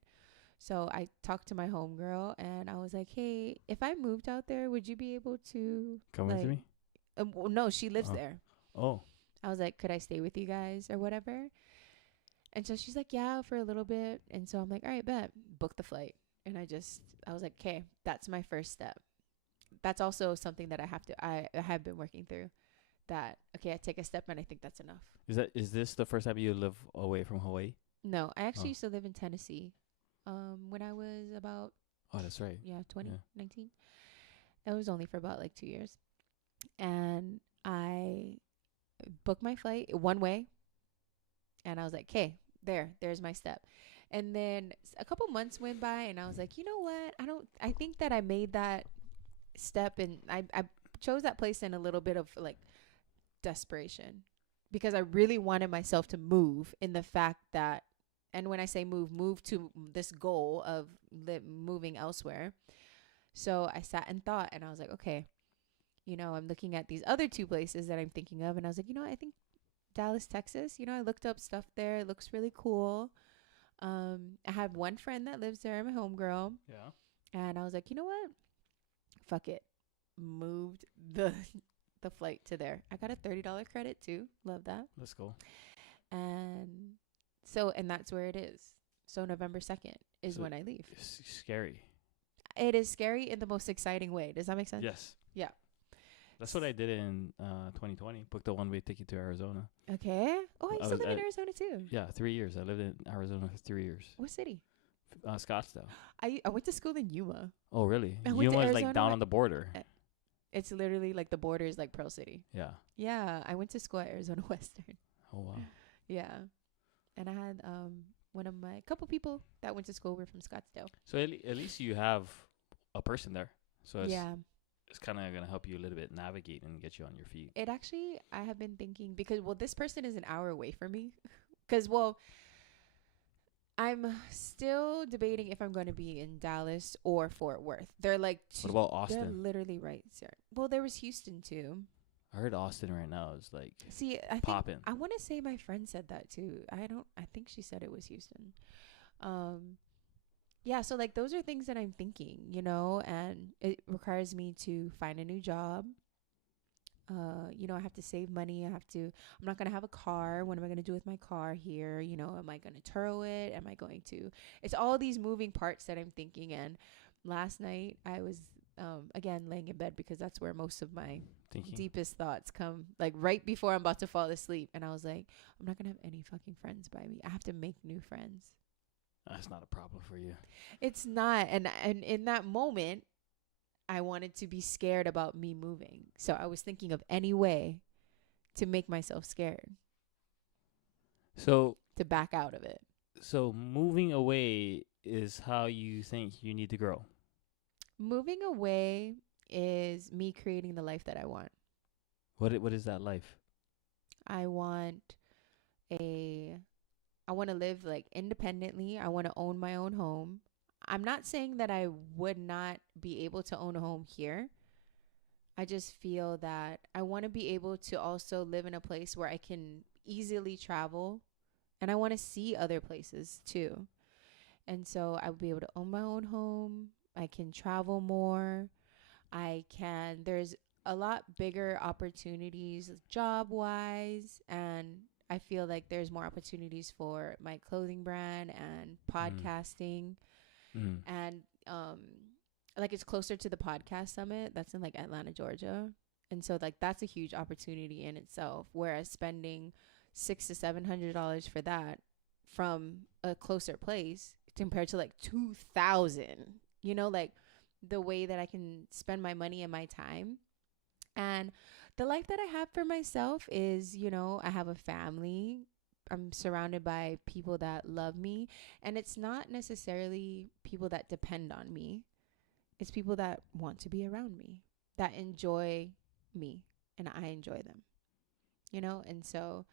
So I talked to my homegirl and I was like, hey, if I moved out there, would you be able to Come with me? Well, no, she lives there. Oh. I was like, could I stay with you guys or whatever? And so she's like, yeah, for a little bit. And so I'm like, all right, bet. Book the flight. And I was like, okay, that's my first step. That's also something that I have been working through. That, okay, I take a step and I think that's enough. Is this the first time you live away from Hawaii? No, I actually used to live in Tennessee. When I was about, Oh, that's right. 19. That was only for about like 2 years. And I booked my flight one way. And I was like, okay, there's my step. And then a couple months went by and I was like, you know what? I think that I made that step and I chose that place in a little bit of like desperation because I really wanted myself to move in the fact that, and when I say move to this goal of moving elsewhere. So I sat and thought and I was like, okay, you know, I'm looking at these other 2 places that I'm thinking of. And I was like, you know, I think Dallas, Texas, you know, I looked up stuff there. It looks really cool. I have one friend that lives there. I'm a homegirl. Yeah. And I was like, you know what? Fuck it. Moved the flight to there. I got a $30 credit too. Love that. Let's go. And that's where it is. So November 2nd is when I leave. It's scary. It is scary in the most exciting way. Does that make sense? Yes. Yeah. That's what I did in 2020. Booked a one-way ticket to Arizona. Okay. Oh, I used to live in Arizona too. Yeah, 3 years. I lived in Arizona for 3 years. What city? Scottsdale. I went to school in Yuma. Oh, really? I went to Yuma is Arizona like down on the border. It's literally like the border is like Pearl City. Yeah. Yeah, I went to school at Arizona Western. Oh, wow. Yeah. And I had one of my couple people that went to school were from Scottsdale. So at least you have a person there. So it's, yeah. it's kind of gonna help you a little bit navigate and get you on your feet. It actually, I have been thinking because, well, this person is an hour away from me. Because, well, I'm still debating if I'm going to be in Dallas or Fort Worth. They're like What about they're Austin? literally right there. Well, there was Houston too. I heard Austin right now is like See, I think popping. I want to say my friend said that too. I think she said it was Houston. Yeah, so like those are things that I'm thinking, you know, and it requires me to find a new job. You know, I have to save money. I'm not going to have a car. What am I going to do with my car here? You know, am I going to tow it? Am I going to, it's all these moving parts that I'm thinking. And last night I was, again, laying in bed because that's where most of my deepest thoughts come, like right before I'm about to fall asleep. And I was like, I'm not going to have any fucking friends by me. I have to make new friends. That's not a problem for you. It's not. And in that moment, I wanted to be scared about me moving. So I was thinking of any way to make myself scared. So to back out of it. So moving away is how you think you need to grow. Moving away is me creating the life that I want. What is that life? I want to live like independently. I want to own my own home. I'm not saying that I would not be able to own a home here. I just feel that I want to be able to also live in a place where I can easily travel, and I want to see other places too. And so I would be able to own my own home. I can travel more. There's a lot bigger opportunities job wise, and I feel like there's more opportunities for my clothing brand and podcasting. And like it's closer to the podcast summit that's in like Atlanta, Georgia. And so like that's a huge opportunity in itself, whereas spending $600 to $700 for that from a closer place compared to like 2,000, you know, like the way that I can spend my money and my time. And the life that I have for myself is, you know, I have a family. I'm surrounded by people that love me, and it's not necessarily people that depend on me. It's people that want to be around me, that enjoy me, and I enjoy them, you know? And so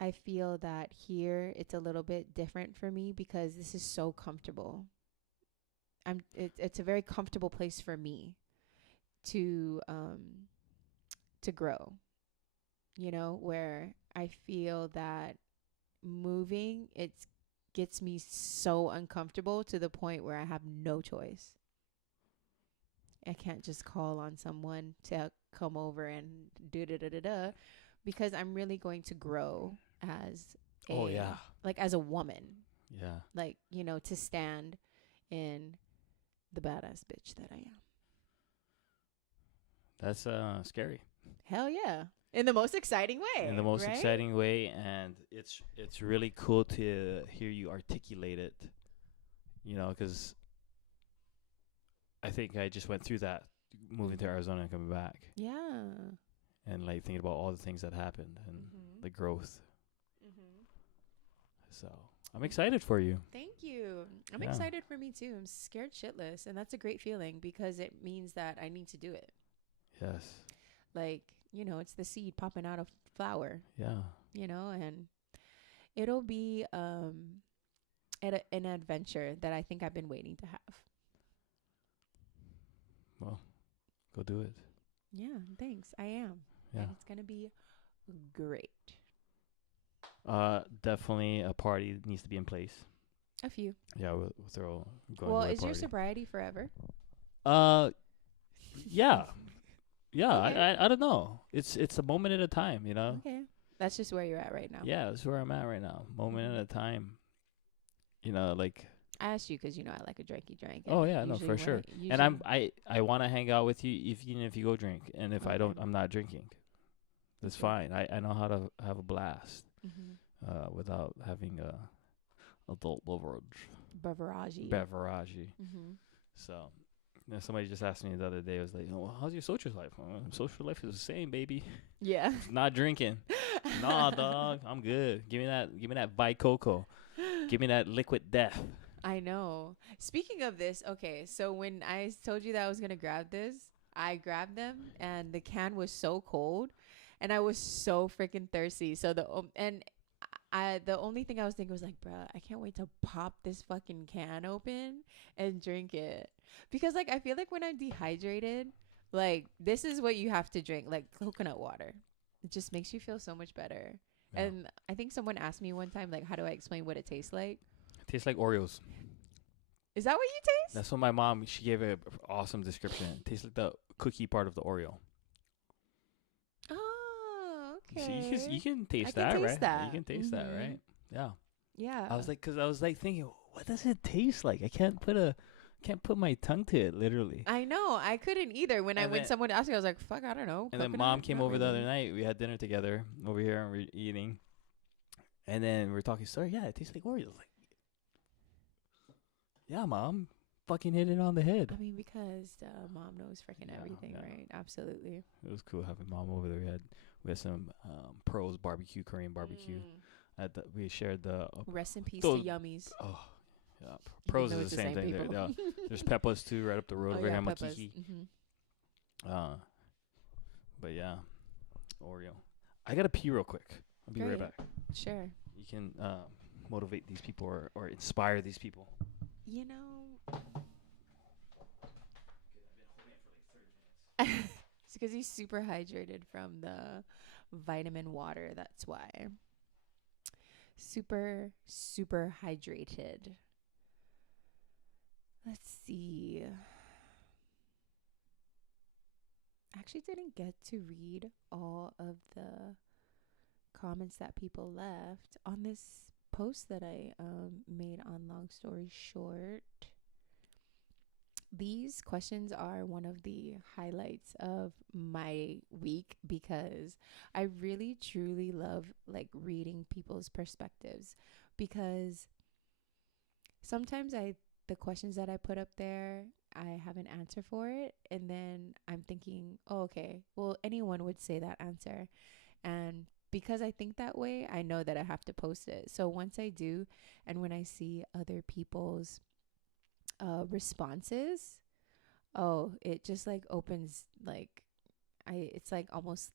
I feel that here it's a little bit different for me because this is so comfortable. It's a very comfortable place for me to grow, you know, where I feel that moving, it gets me so uncomfortable to the point where I have no choice. I can't just call on someone to come over and do because I'm really going to grow as as a woman. Yeah. Like, you know, to stand in the badass bitch that I am. That's scary. Hell yeah. In the most exciting way. In the most right? exciting way, and it's really cool to hear you articulate it, you know, because I think I just went through that moving to Arizona and coming back. Yeah. And like thinking about all the things that happened and the growth. So I'm excited for you. Thank you. I'm excited for me too. I'm scared shitless, and that's a great feeling because it means that I need to do it. Yes. Like, you know, it's the seed popping out of flower. Yeah. You know, and it'll be an adventure that I think I've been waiting to have. Well, go do it. Yeah, thanks. I am. Yeah. And it's going to be great. Definitely a party needs to be in place. A few. Yeah, we'll throw. Well, is your sobriety forever? Yeah. Yeah, Okay. I don't know. It's a moment at a time, you know. Okay. That's just where you're at right now. Yeah, that's where I'm at right now. Moment at a time. You know, like I asked you because, you know, I like a drinky drink. Oh yeah, no, for sure. And I want to hang out with you even if you go drink, and if I don't, I'm not drinking. That's fine. I know how to have a blast without having a adult beverage. So, you know, somebody just asked me the other day. I was like, "Oh, how's your social life?" Social life is the same, baby. Yeah. Not drinking. Nah, dog. I'm good. Give me that Vite Coco. Give me that liquid death. I know. Speaking of this, okay, so when I told you that I was going to grab this, I grabbed them and the can was so cold and I was so freaking thirsty. So the only thing I was thinking was like, bruh, I can't wait to pop this fucking can open and drink it. Because like I feel like when I'm dehydrated, like this is what you have to drink, like coconut water. It just makes you feel so much better. Yeah. And I think someone asked me one time, like, how do I explain what it tastes like? It tastes like Oreos. Is that what you taste? That's what my mom, she gave an awesome description. It tastes like the cookie part of the Oreo. Oh, So okay. you can taste I can that, taste right? that. You can taste that, Mhm. right? Yeah. Yeah. I was like thinking, what does it taste like? I can't put my tongue to it, literally. I know. I couldn't either. When someone asked me, I was like, fuck, I don't know. And then Coconut? mom came Not over the really. other night. We had dinner together over here and we're eating. And then we're talking story. Yeah, it tastes like Oreos. Like, yeah, mom, fucking hit it on the head. I mean, because mom knows freaking Yeah, everything, yeah. right? Absolutely. It was cool having mom over there. We had some Pros barbecue, Korean barbecue. We shared the Rest in peace those- to Yummies. oh yeah, Even Pros though is it's the same thing. people. Yeah. There's Peppa's too, right up the road over here, Peppers. Makiki. Mm-hmm. But yeah, Oreo. I gotta pee real quick. I'll be right Great. back. Sure. You can motivate these people or inspire these people. You know, it's because he's super hydrated from the vitamin water. That's why. Super, super hydrated. Let's see. I actually didn't get to read all of the comments that people left on this post that I made on Long Story Short. These questions are one of the highlights of my week because I really truly love like reading people's perspectives, because sometimes the questions that I put up there, I have an answer for it, and then I'm thinking, oh, okay, well, anyone would say that answer. And because I think that way, I know that I have to post it. So once I do, and when I see other people's responses, oh, it just like opens, like it's like almost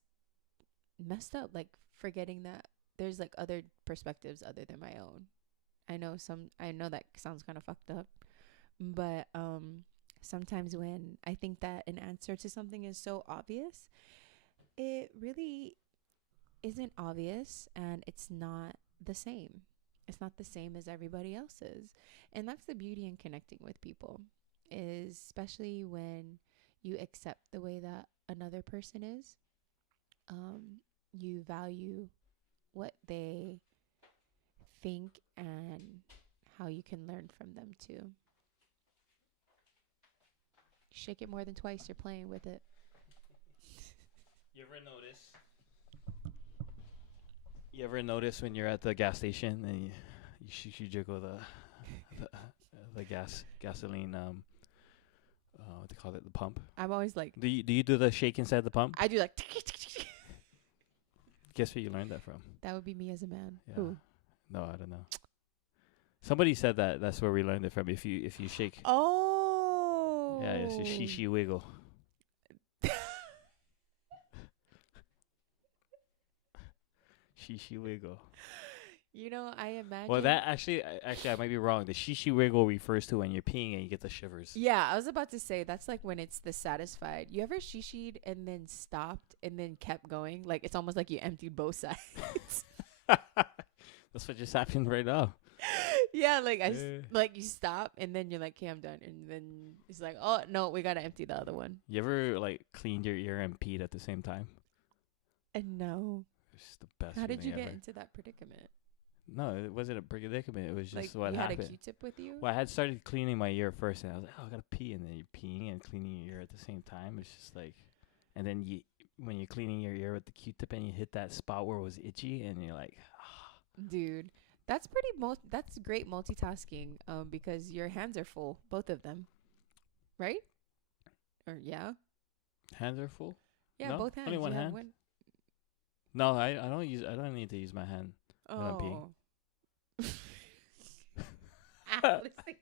messed up, like forgetting that there's like other perspectives other than my own. I know that sounds kind of fucked up, but sometimes when I think that an answer to something is so obvious, it really isn't obvious, and it's not the same. It's not the same as everybody else's. And that's the beauty in connecting with people, is especially when you accept the way that another person is. You value what they think and how you can learn from them too. Shake it more than twice, you're playing with it. You ever notice when you're at the gas station and you jiggle the gasoline what they call it, the pump? I'm always like, Do you do the shake inside the pump? I do like Guess where you learned that from? that would be me as a man. Yeah. Who? No, I don't know. Somebody said that's where we learned it from. If you shake, Oh. yeah, it's a shishi wiggle. Shishi wiggle. You know, I imagine. Well, that actually, I might be wrong. The shishi wiggle refers to when you're peeing and you get the shivers. Yeah, I was about to say that's like when it's the satisfied. You ever shishied and then stopped and then kept going? Like it's almost like you emptied both sides. That's what just happened right now. Yeah, like you stop and then you're like, okay, I'm done, and then it's like, oh no, we gotta empty the other one. You ever like cleaned your ear and peed at the same time? And no, It's the best. how did you feeling get ever. into that predicament? No, it wasn't a predicament. It was just Like what you happened. had a Q-tip with you? Well, I had started cleaning my ear first, and I was like, "Oh, I gotta pee," and then you're peeing and cleaning your ear at the same time. It's just like, and then when you're cleaning your ear with the Q-tip, and you hit that spot where it was itchy, and you're like, Dude, that's that's great multitasking. Because your hands are full, both of them, right? Or yeah, hands are full. yeah, No? both hands. Only one You have hand? No, I don't need to use my hand. When I'm peeing. Oh. I'm listening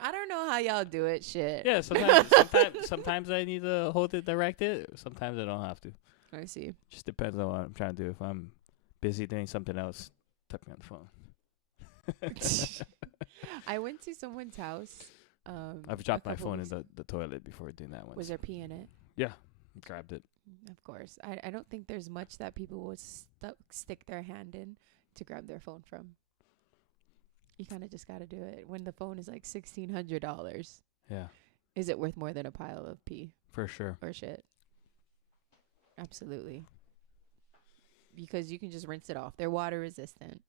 to I don't know how y'all do it. Shit. Yeah, sometimes I need to hold it, direct it. Sometimes I don't have to. I see. Just depends on what I'm trying to do. If I'm busy doing something else, tap me on the phone. I went to someone's house. I've dropped my couple phone in weeks- the toilet before doing that one. Was there pee in it? Yeah, grabbed it. Of course. I don't think there's much that people would stick their hand in to grab their phone from. You kind of just got to do it. When the phone is like $1,600, Yeah, is it worth more than a pile of pee for sure. or shit? Absolutely. Because you can just rinse it off. They're water resistant.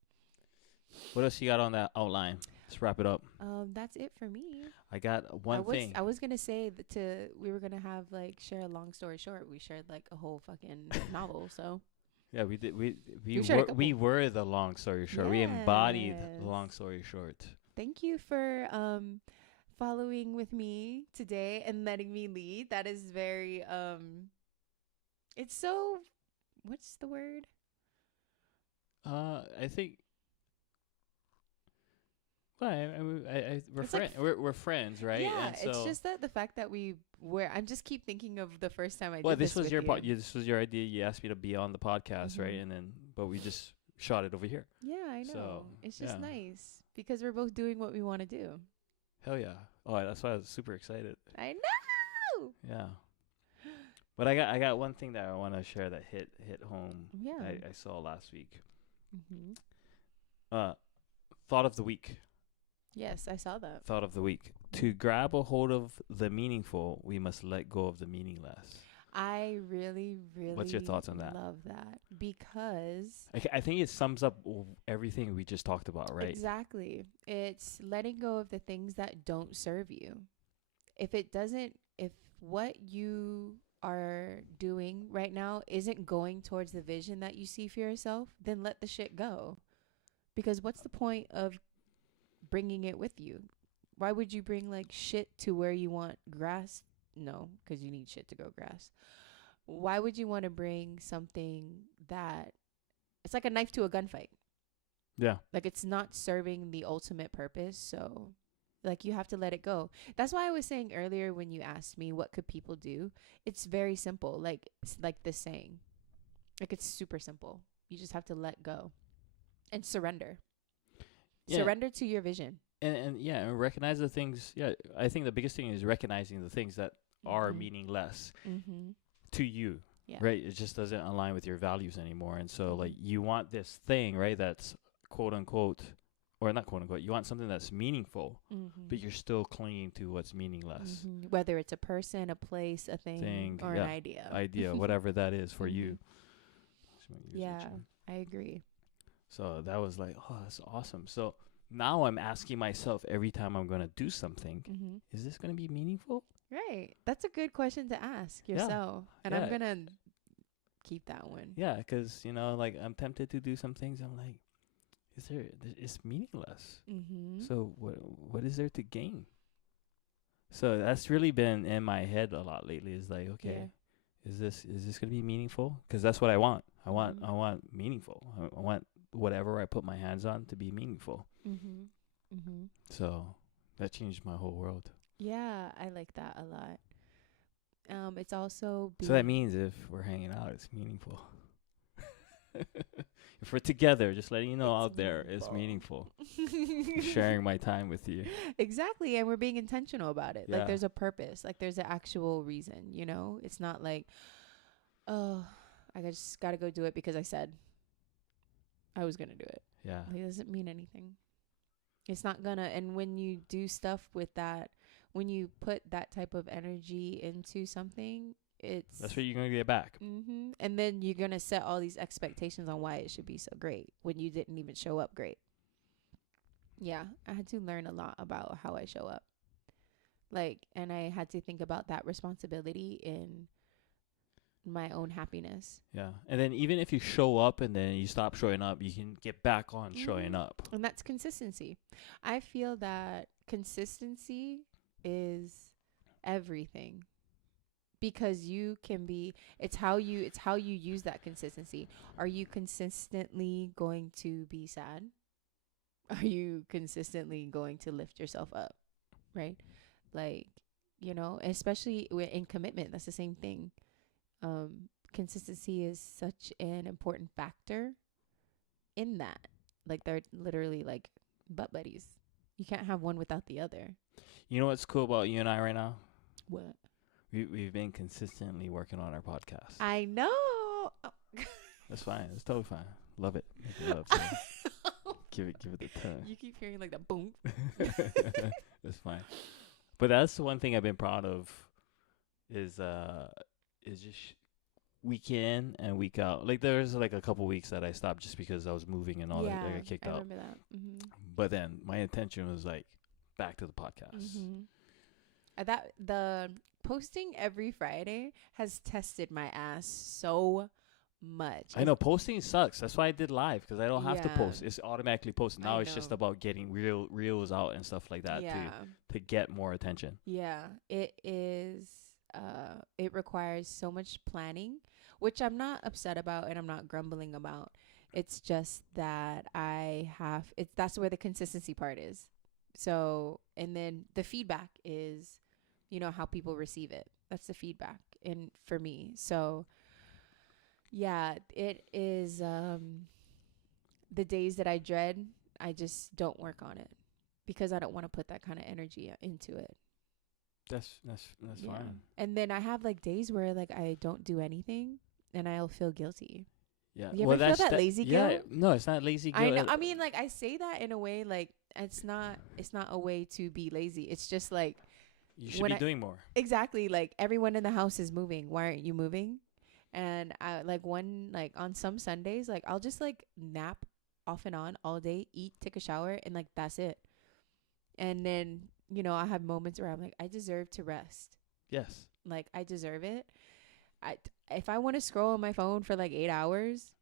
What else you got on that outline? Let's wrap it up. That's it for me. I got one thing. I was gonna say that we were gonna have like share a long story short. We shared like a whole fucking novel. So Yeah, we did. We shared a were, we couple. were the long story short. We embodied the Yes. long story short. Thank you for following with me today and letting me lead. That is very it's so, what's the word? I think. Well, we're It's like we're friends, right? Yeah, And it's so, just that the fact that I'm just keep thinking of the first time I well, did this was with your you. this was your idea. You asked me to be on the podcast, right? Mhm. And then, but we just shot it over here. Yeah, I know. So, It's just yeah. nice because we're both doing what we want to do. Hell yeah! Oh, that's why I was super excited. I know. Yeah. But I got one thing that I want to share that hit home. Yeah. I saw last week. Mhm. Thought of the week. Yes, I saw that. Thought of the week. To grab a hold of the meaningful, we must let go of the meaningless. I really, really What's your thoughts on that? love that because I think it sums up everything we just talked about, right? exactly. It's letting go of the things that don't serve you. If what you are doing right now isn't going towards the vision that you see for yourself, then let the shit go. Because what's the point of bringing it with you? Why would you bring like shit to where you want grass? No, because you need shit to grow grass. Why would you want to bring something that it's like a knife to a gunfight? Yeah. Like it's not serving the ultimate purpose. So like you have to let it go. That's why I was saying earlier when you asked me what could people do, it's very simple. Like it's like this saying. Like it's super simple. You just have to let go and surrender. Yeah. Surrender to your vision. And recognize the things. Yeah, I think the biggest thing is recognizing the things that are Mhm. meaningless Mm-hmm. to you. Yeah. Right? It just doesn't align with your values anymore. And so Mhm. like you want this thing, right, that's quote unquote, or not quote unquote, you want something that's meaningful, Mm-hmm. but you're still clinging to what's meaningless. Mm-hmm. Whether it's a person, a place, a thing or yeah, an idea. Idea, whatever that is for you. Yeah, I agree. So that was like, oh, that's awesome. So now I'm asking myself every time I'm going to do something, Mm-hmm. is this going to be meaningful? Right. That's a good question to ask Yeah. yourself. And Yeah. I'm going to keep that one. Yeah, because, like I'm tempted to do some things. I'm like, it's meaningless. Mm-hmm. So what is there to gain? So that's really been in my head a lot lately. Is like, okay, is this going to be meaningful? Because that's what I want. I want meaningful. I want whatever I put my hands on to be meaningful. Mm-hmm. Mm-hmm. So that changed my whle world. Yeah, I like that a lot. It's also So that means if we're hanging out, it's meaningful. If we're together, just letting you know It's out there, it's meaningful. Sharing my time with you. Exactly, and we're being intentional about it. Yeah. Like there's a purpose, like there's an actual reason, It's not like, oh, I just got to go do it because I said I was going to do it. Yeah. Like, it doesn't mean anything. It's not gonna. And when you do stuff with that, when you put that type of energy into something, That's what you're going to get back. Mm-hmm. And then you're gonna set all these expectations on why it should be so great when you didn't even show up great. Yeah, I had to learn a lot about how I show up. And I had to think about that responsibility in my own happiness. Yeah. And then even if you show up and then you stop showing up, you can get back on showing up. And that's consistency. I feel that consistency is everything. Because it's how you use that consistency. Are you consistently going to be sad? Are you consistently going to lift yourself up? right? Like, you know, especially in commitment, that's the same thing. Consistency is such an important factor in that. Like, they're literally like butt buddies. You can't have one without the other. You know what's cool about you and I right now? What? We've been consistently working on our podcast. I know. That's fine. It's totally fine. Love it. Make it love to it. Give it the tongue. You keep hearing like that boom. That's fine. But that's the one thing I've been proud of is just week in and week out. Like there's like a couple weeks that I stopped just because I was moving and all that. I got kicked out. I remember that. Mm-hmm. But then my intention was like back to the podcast. Mm-hmm. That the posting every Friday has tested my ass so much. I know posting sucks. That's why I did live, because I don't have to post. It's automatically posted. Now it's just about getting reels out and stuff like that to get more attention. Yeah, it is. It requires so much planning, which I'm not upset about and I'm not grumbling about. It's just that that's where the consistency part is. So, and then the feedback is, you know, how people receive it. That's the feedback for me. So, yeah, it is the days that I dread, I just don't work on it because I don't want to put that kind of energy into it. That's fine. And then I have like days where like I don't do anything and I'll feel guilty. Yeah. You ever feel that lazy guilt? Yeah. No, it's not lazy guilt. I know. I mean, like I say that in a way like it's not a way to be lazy. It's just like you should be doing more. Exactly. Like everyone in the house is moving. Why aren't you moving? And I like on some Sundays, like I'll just like nap off and on all day, eat, take a shower, and like that's it. And then, you know, I have moments where I'm like, I deserve to rest. Yes. Like I deserve it. If I want to scroll on my phone for like 8 hours,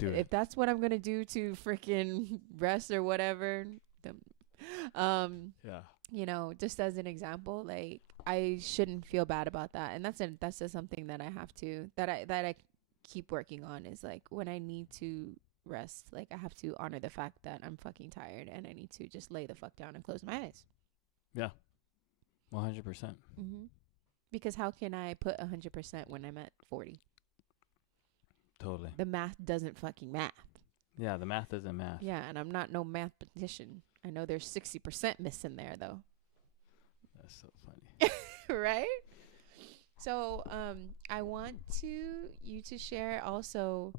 if that's what I'm gonna do to freaking rest or whatever, you know, just as an example, like I shouldn't feel bad about that. And that's just something that I have to that I keep working on is like when I need to rest, like I have to honor the fact that I'm fucking tired and I need to just lay the fuck down and close my eyes. Yeah. 100%. Mm-hmm. Because how can I put 100% when I'm at 40? Totally. The math doesn't fucking math. Yeah, the math isn't math. Yeah, and I'm not no mathematician. I know there's 60% missing there though. That's so funny. Right? So, I want you to share also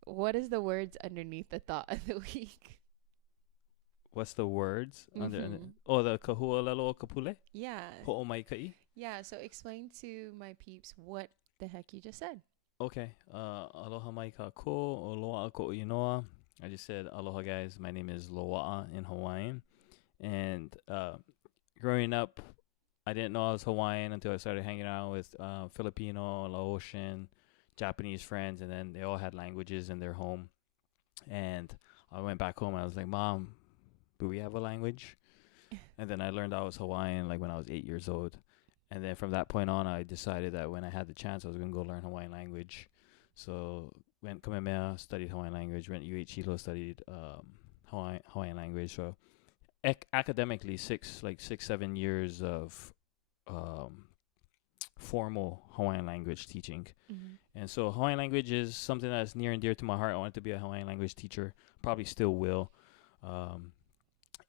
what is the words underneath the thought of the week? What's the words under? Oh, the kahua lelo kapule. Yeah. Ho'o mai kai. Yeah. So explain to my peeps what the heck you just said. Okay. Aloha mai ka ko o loa'a ko inoa. I just said aloha, guys. My name is Loa'a in Hawaiian, and growing up, I didn't know I was Hawaiian until I started hanging out with Filipino, Laotian, Japanese friends, and then they all had languages in their home. And I went back home and I was like, Mom, do we have a language? And then I learned I was Hawaiian like when I was 8 years old. And then from that point on, I decided that when I had the chance, I was going to go learn Hawaiian language. So went Kamehameha, studied Hawaiian language, went UH Hilo, studied Hawaiian language. So academically, 6-7 years of formal Hawaiian language teaching. Mm-hmm. And so Hawaiian language is something that's near and dear to my heart. I wanted to be a Hawaiian language teacher, probably still will.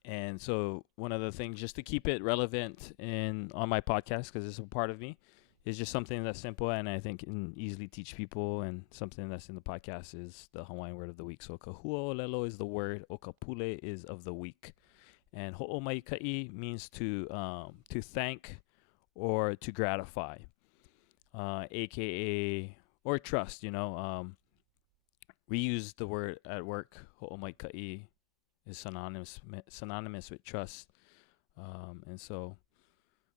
And so one of the things, just to keep it relevant on my podcast, because it's a part of me, is just something that's simple and I think can easily teach people. And something that's in the podcast is the Hawaiian word of the week. So kahua lelo is the word, okapule is of the week. And ho'o mai kai means to thank or to gratify, aka or trust. You know, we use the word at work. Ho'o mai kai is synonymous with trust, and so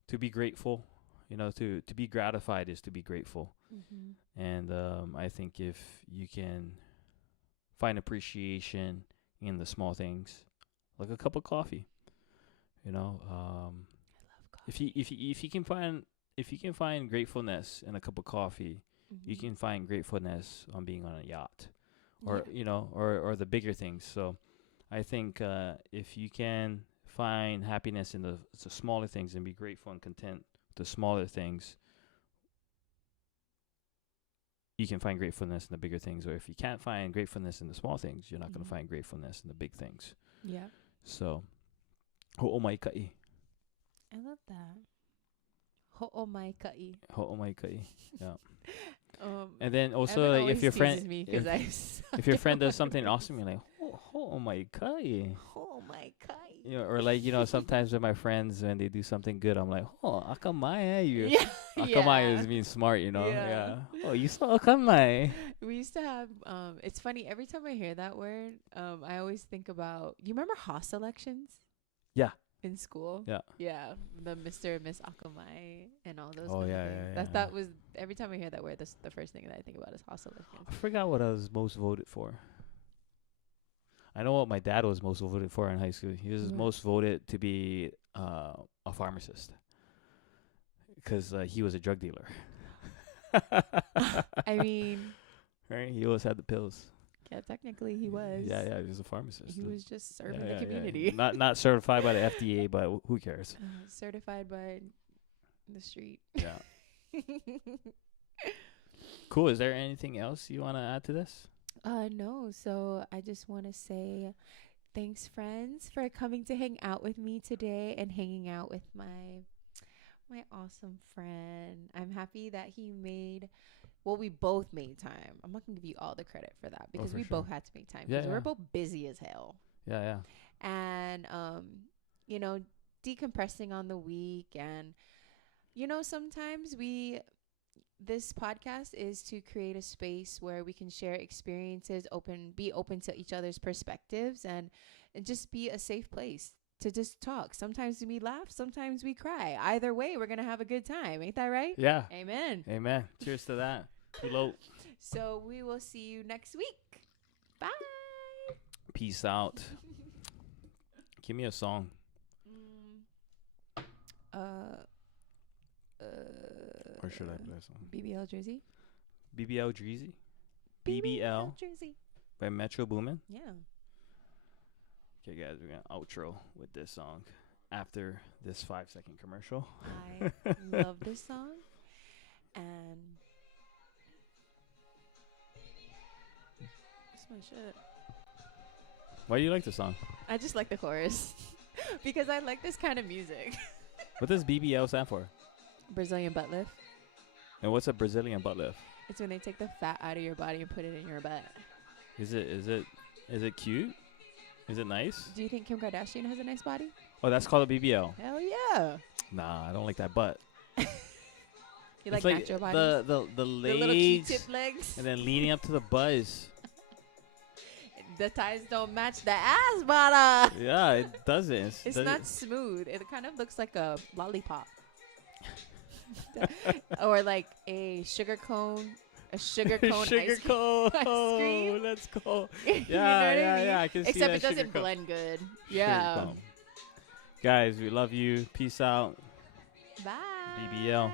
to be grateful, you know, to be gratified is to be grateful. Mm-hmm. And I think if you can find appreciation in the small things, like a cup of coffee, you know, I love coffee. If you can find gratefulness in a cup of coffee, mm-hmm. you can find gratefulness on being on a yacht, or you know, or the bigger things. So I think if you can find happiness in the smaller things and be grateful and content with the smaller things, you can find gratefulness in the bigger things. Or if you can't find gratefulness in the small things, you're not going to find gratefulness in the big things. Yeah. So, ho'omaikai. I love that. Ho'omaikai. Ho'omaikai. Yeah. And then also, Evan like, always if your friend, teases me 'cause I suck if your at friend does something awesome, you're like, ho'omaikai. Ho'omaikai. You know, or like, you know, sometimes with my friends, when they do something good, I'm like, oh, akamai, you. Yeah. Akamai is being smart, you know. Yeah. Oh, you saw akamai. We used to have it's funny, every time I hear that word, I always think about, you remember Haas elections? Yeah. In school? Yeah. Yeah. The Mr. and Miss Akamai and all those Oh, kind of yeah, things. yeah, That was, every time I hear that word, that's the first thing that I think about is Haas elections. I forgot what I was most voted for. I know what my dad was most voted for in high school. He was most voted to be a pharmacist because he was a drug dealer. I mean, right? He always had the pills. yeah, technically he was. Yeah, he was a pharmacist. He was just serving Yeah, the community. Not certified by the FDA, but who cares? Certified by the street. Yeah. Cool. Is there anything else you want to add to this? No. So I just want to say thanks, friends, for coming to hang out with me today and hanging out with my awesome friend. I'm happy that we both made time. I'm not going to give you all the credit for that because we both had to make time because we're both busy as hell. Yeah. And, you know, decompressing on the week. And, you know, sometimes this podcast is to create a space where we can share experiences, be open to each other's perspectives, and just be a safe place to just talk. Sometimes we laugh, sometimes we cry. Either way, we're going to have a good time. Ain't that right? Yeah. Amen. Cheers to that. Hello. So we will see you next week. Bye. Peace out. Give me a song. Or should I play a song? BBL Jersey. BBL Jersey. BBL Jersey. By Metro Boomin. Yeah. Okay, guys, we're gonna outro with this song after this 5-second commercial. I love this song, and that's my shit. Why do you like the song? I just like the chorus because I like this kind of music. What does BBL stand for? Brazilian butt lift. And what's a Brazilian butt lift? It's when they take the fat out of your body and put it in your butt. Is it cute? Is it nice? Do you think Kim Kardashian has a nice body? Oh, that's called a BBL. Hell yeah. Nah, I don't like that butt. You like natural bodies? The legs, the little Q-tip legs, and then leading up to the buzz. The ties don't match the ass bottom. Yeah, it doesn't. It's not smooth. It kind of looks like a lollipop. Or like a sugar cone ice cream. Let's go. You know what Yeah. I can see Except that it doesn't sugar cone. blend good. Sugar Yeah. cone. Guys, we love you. Peace out. Bye. BBL.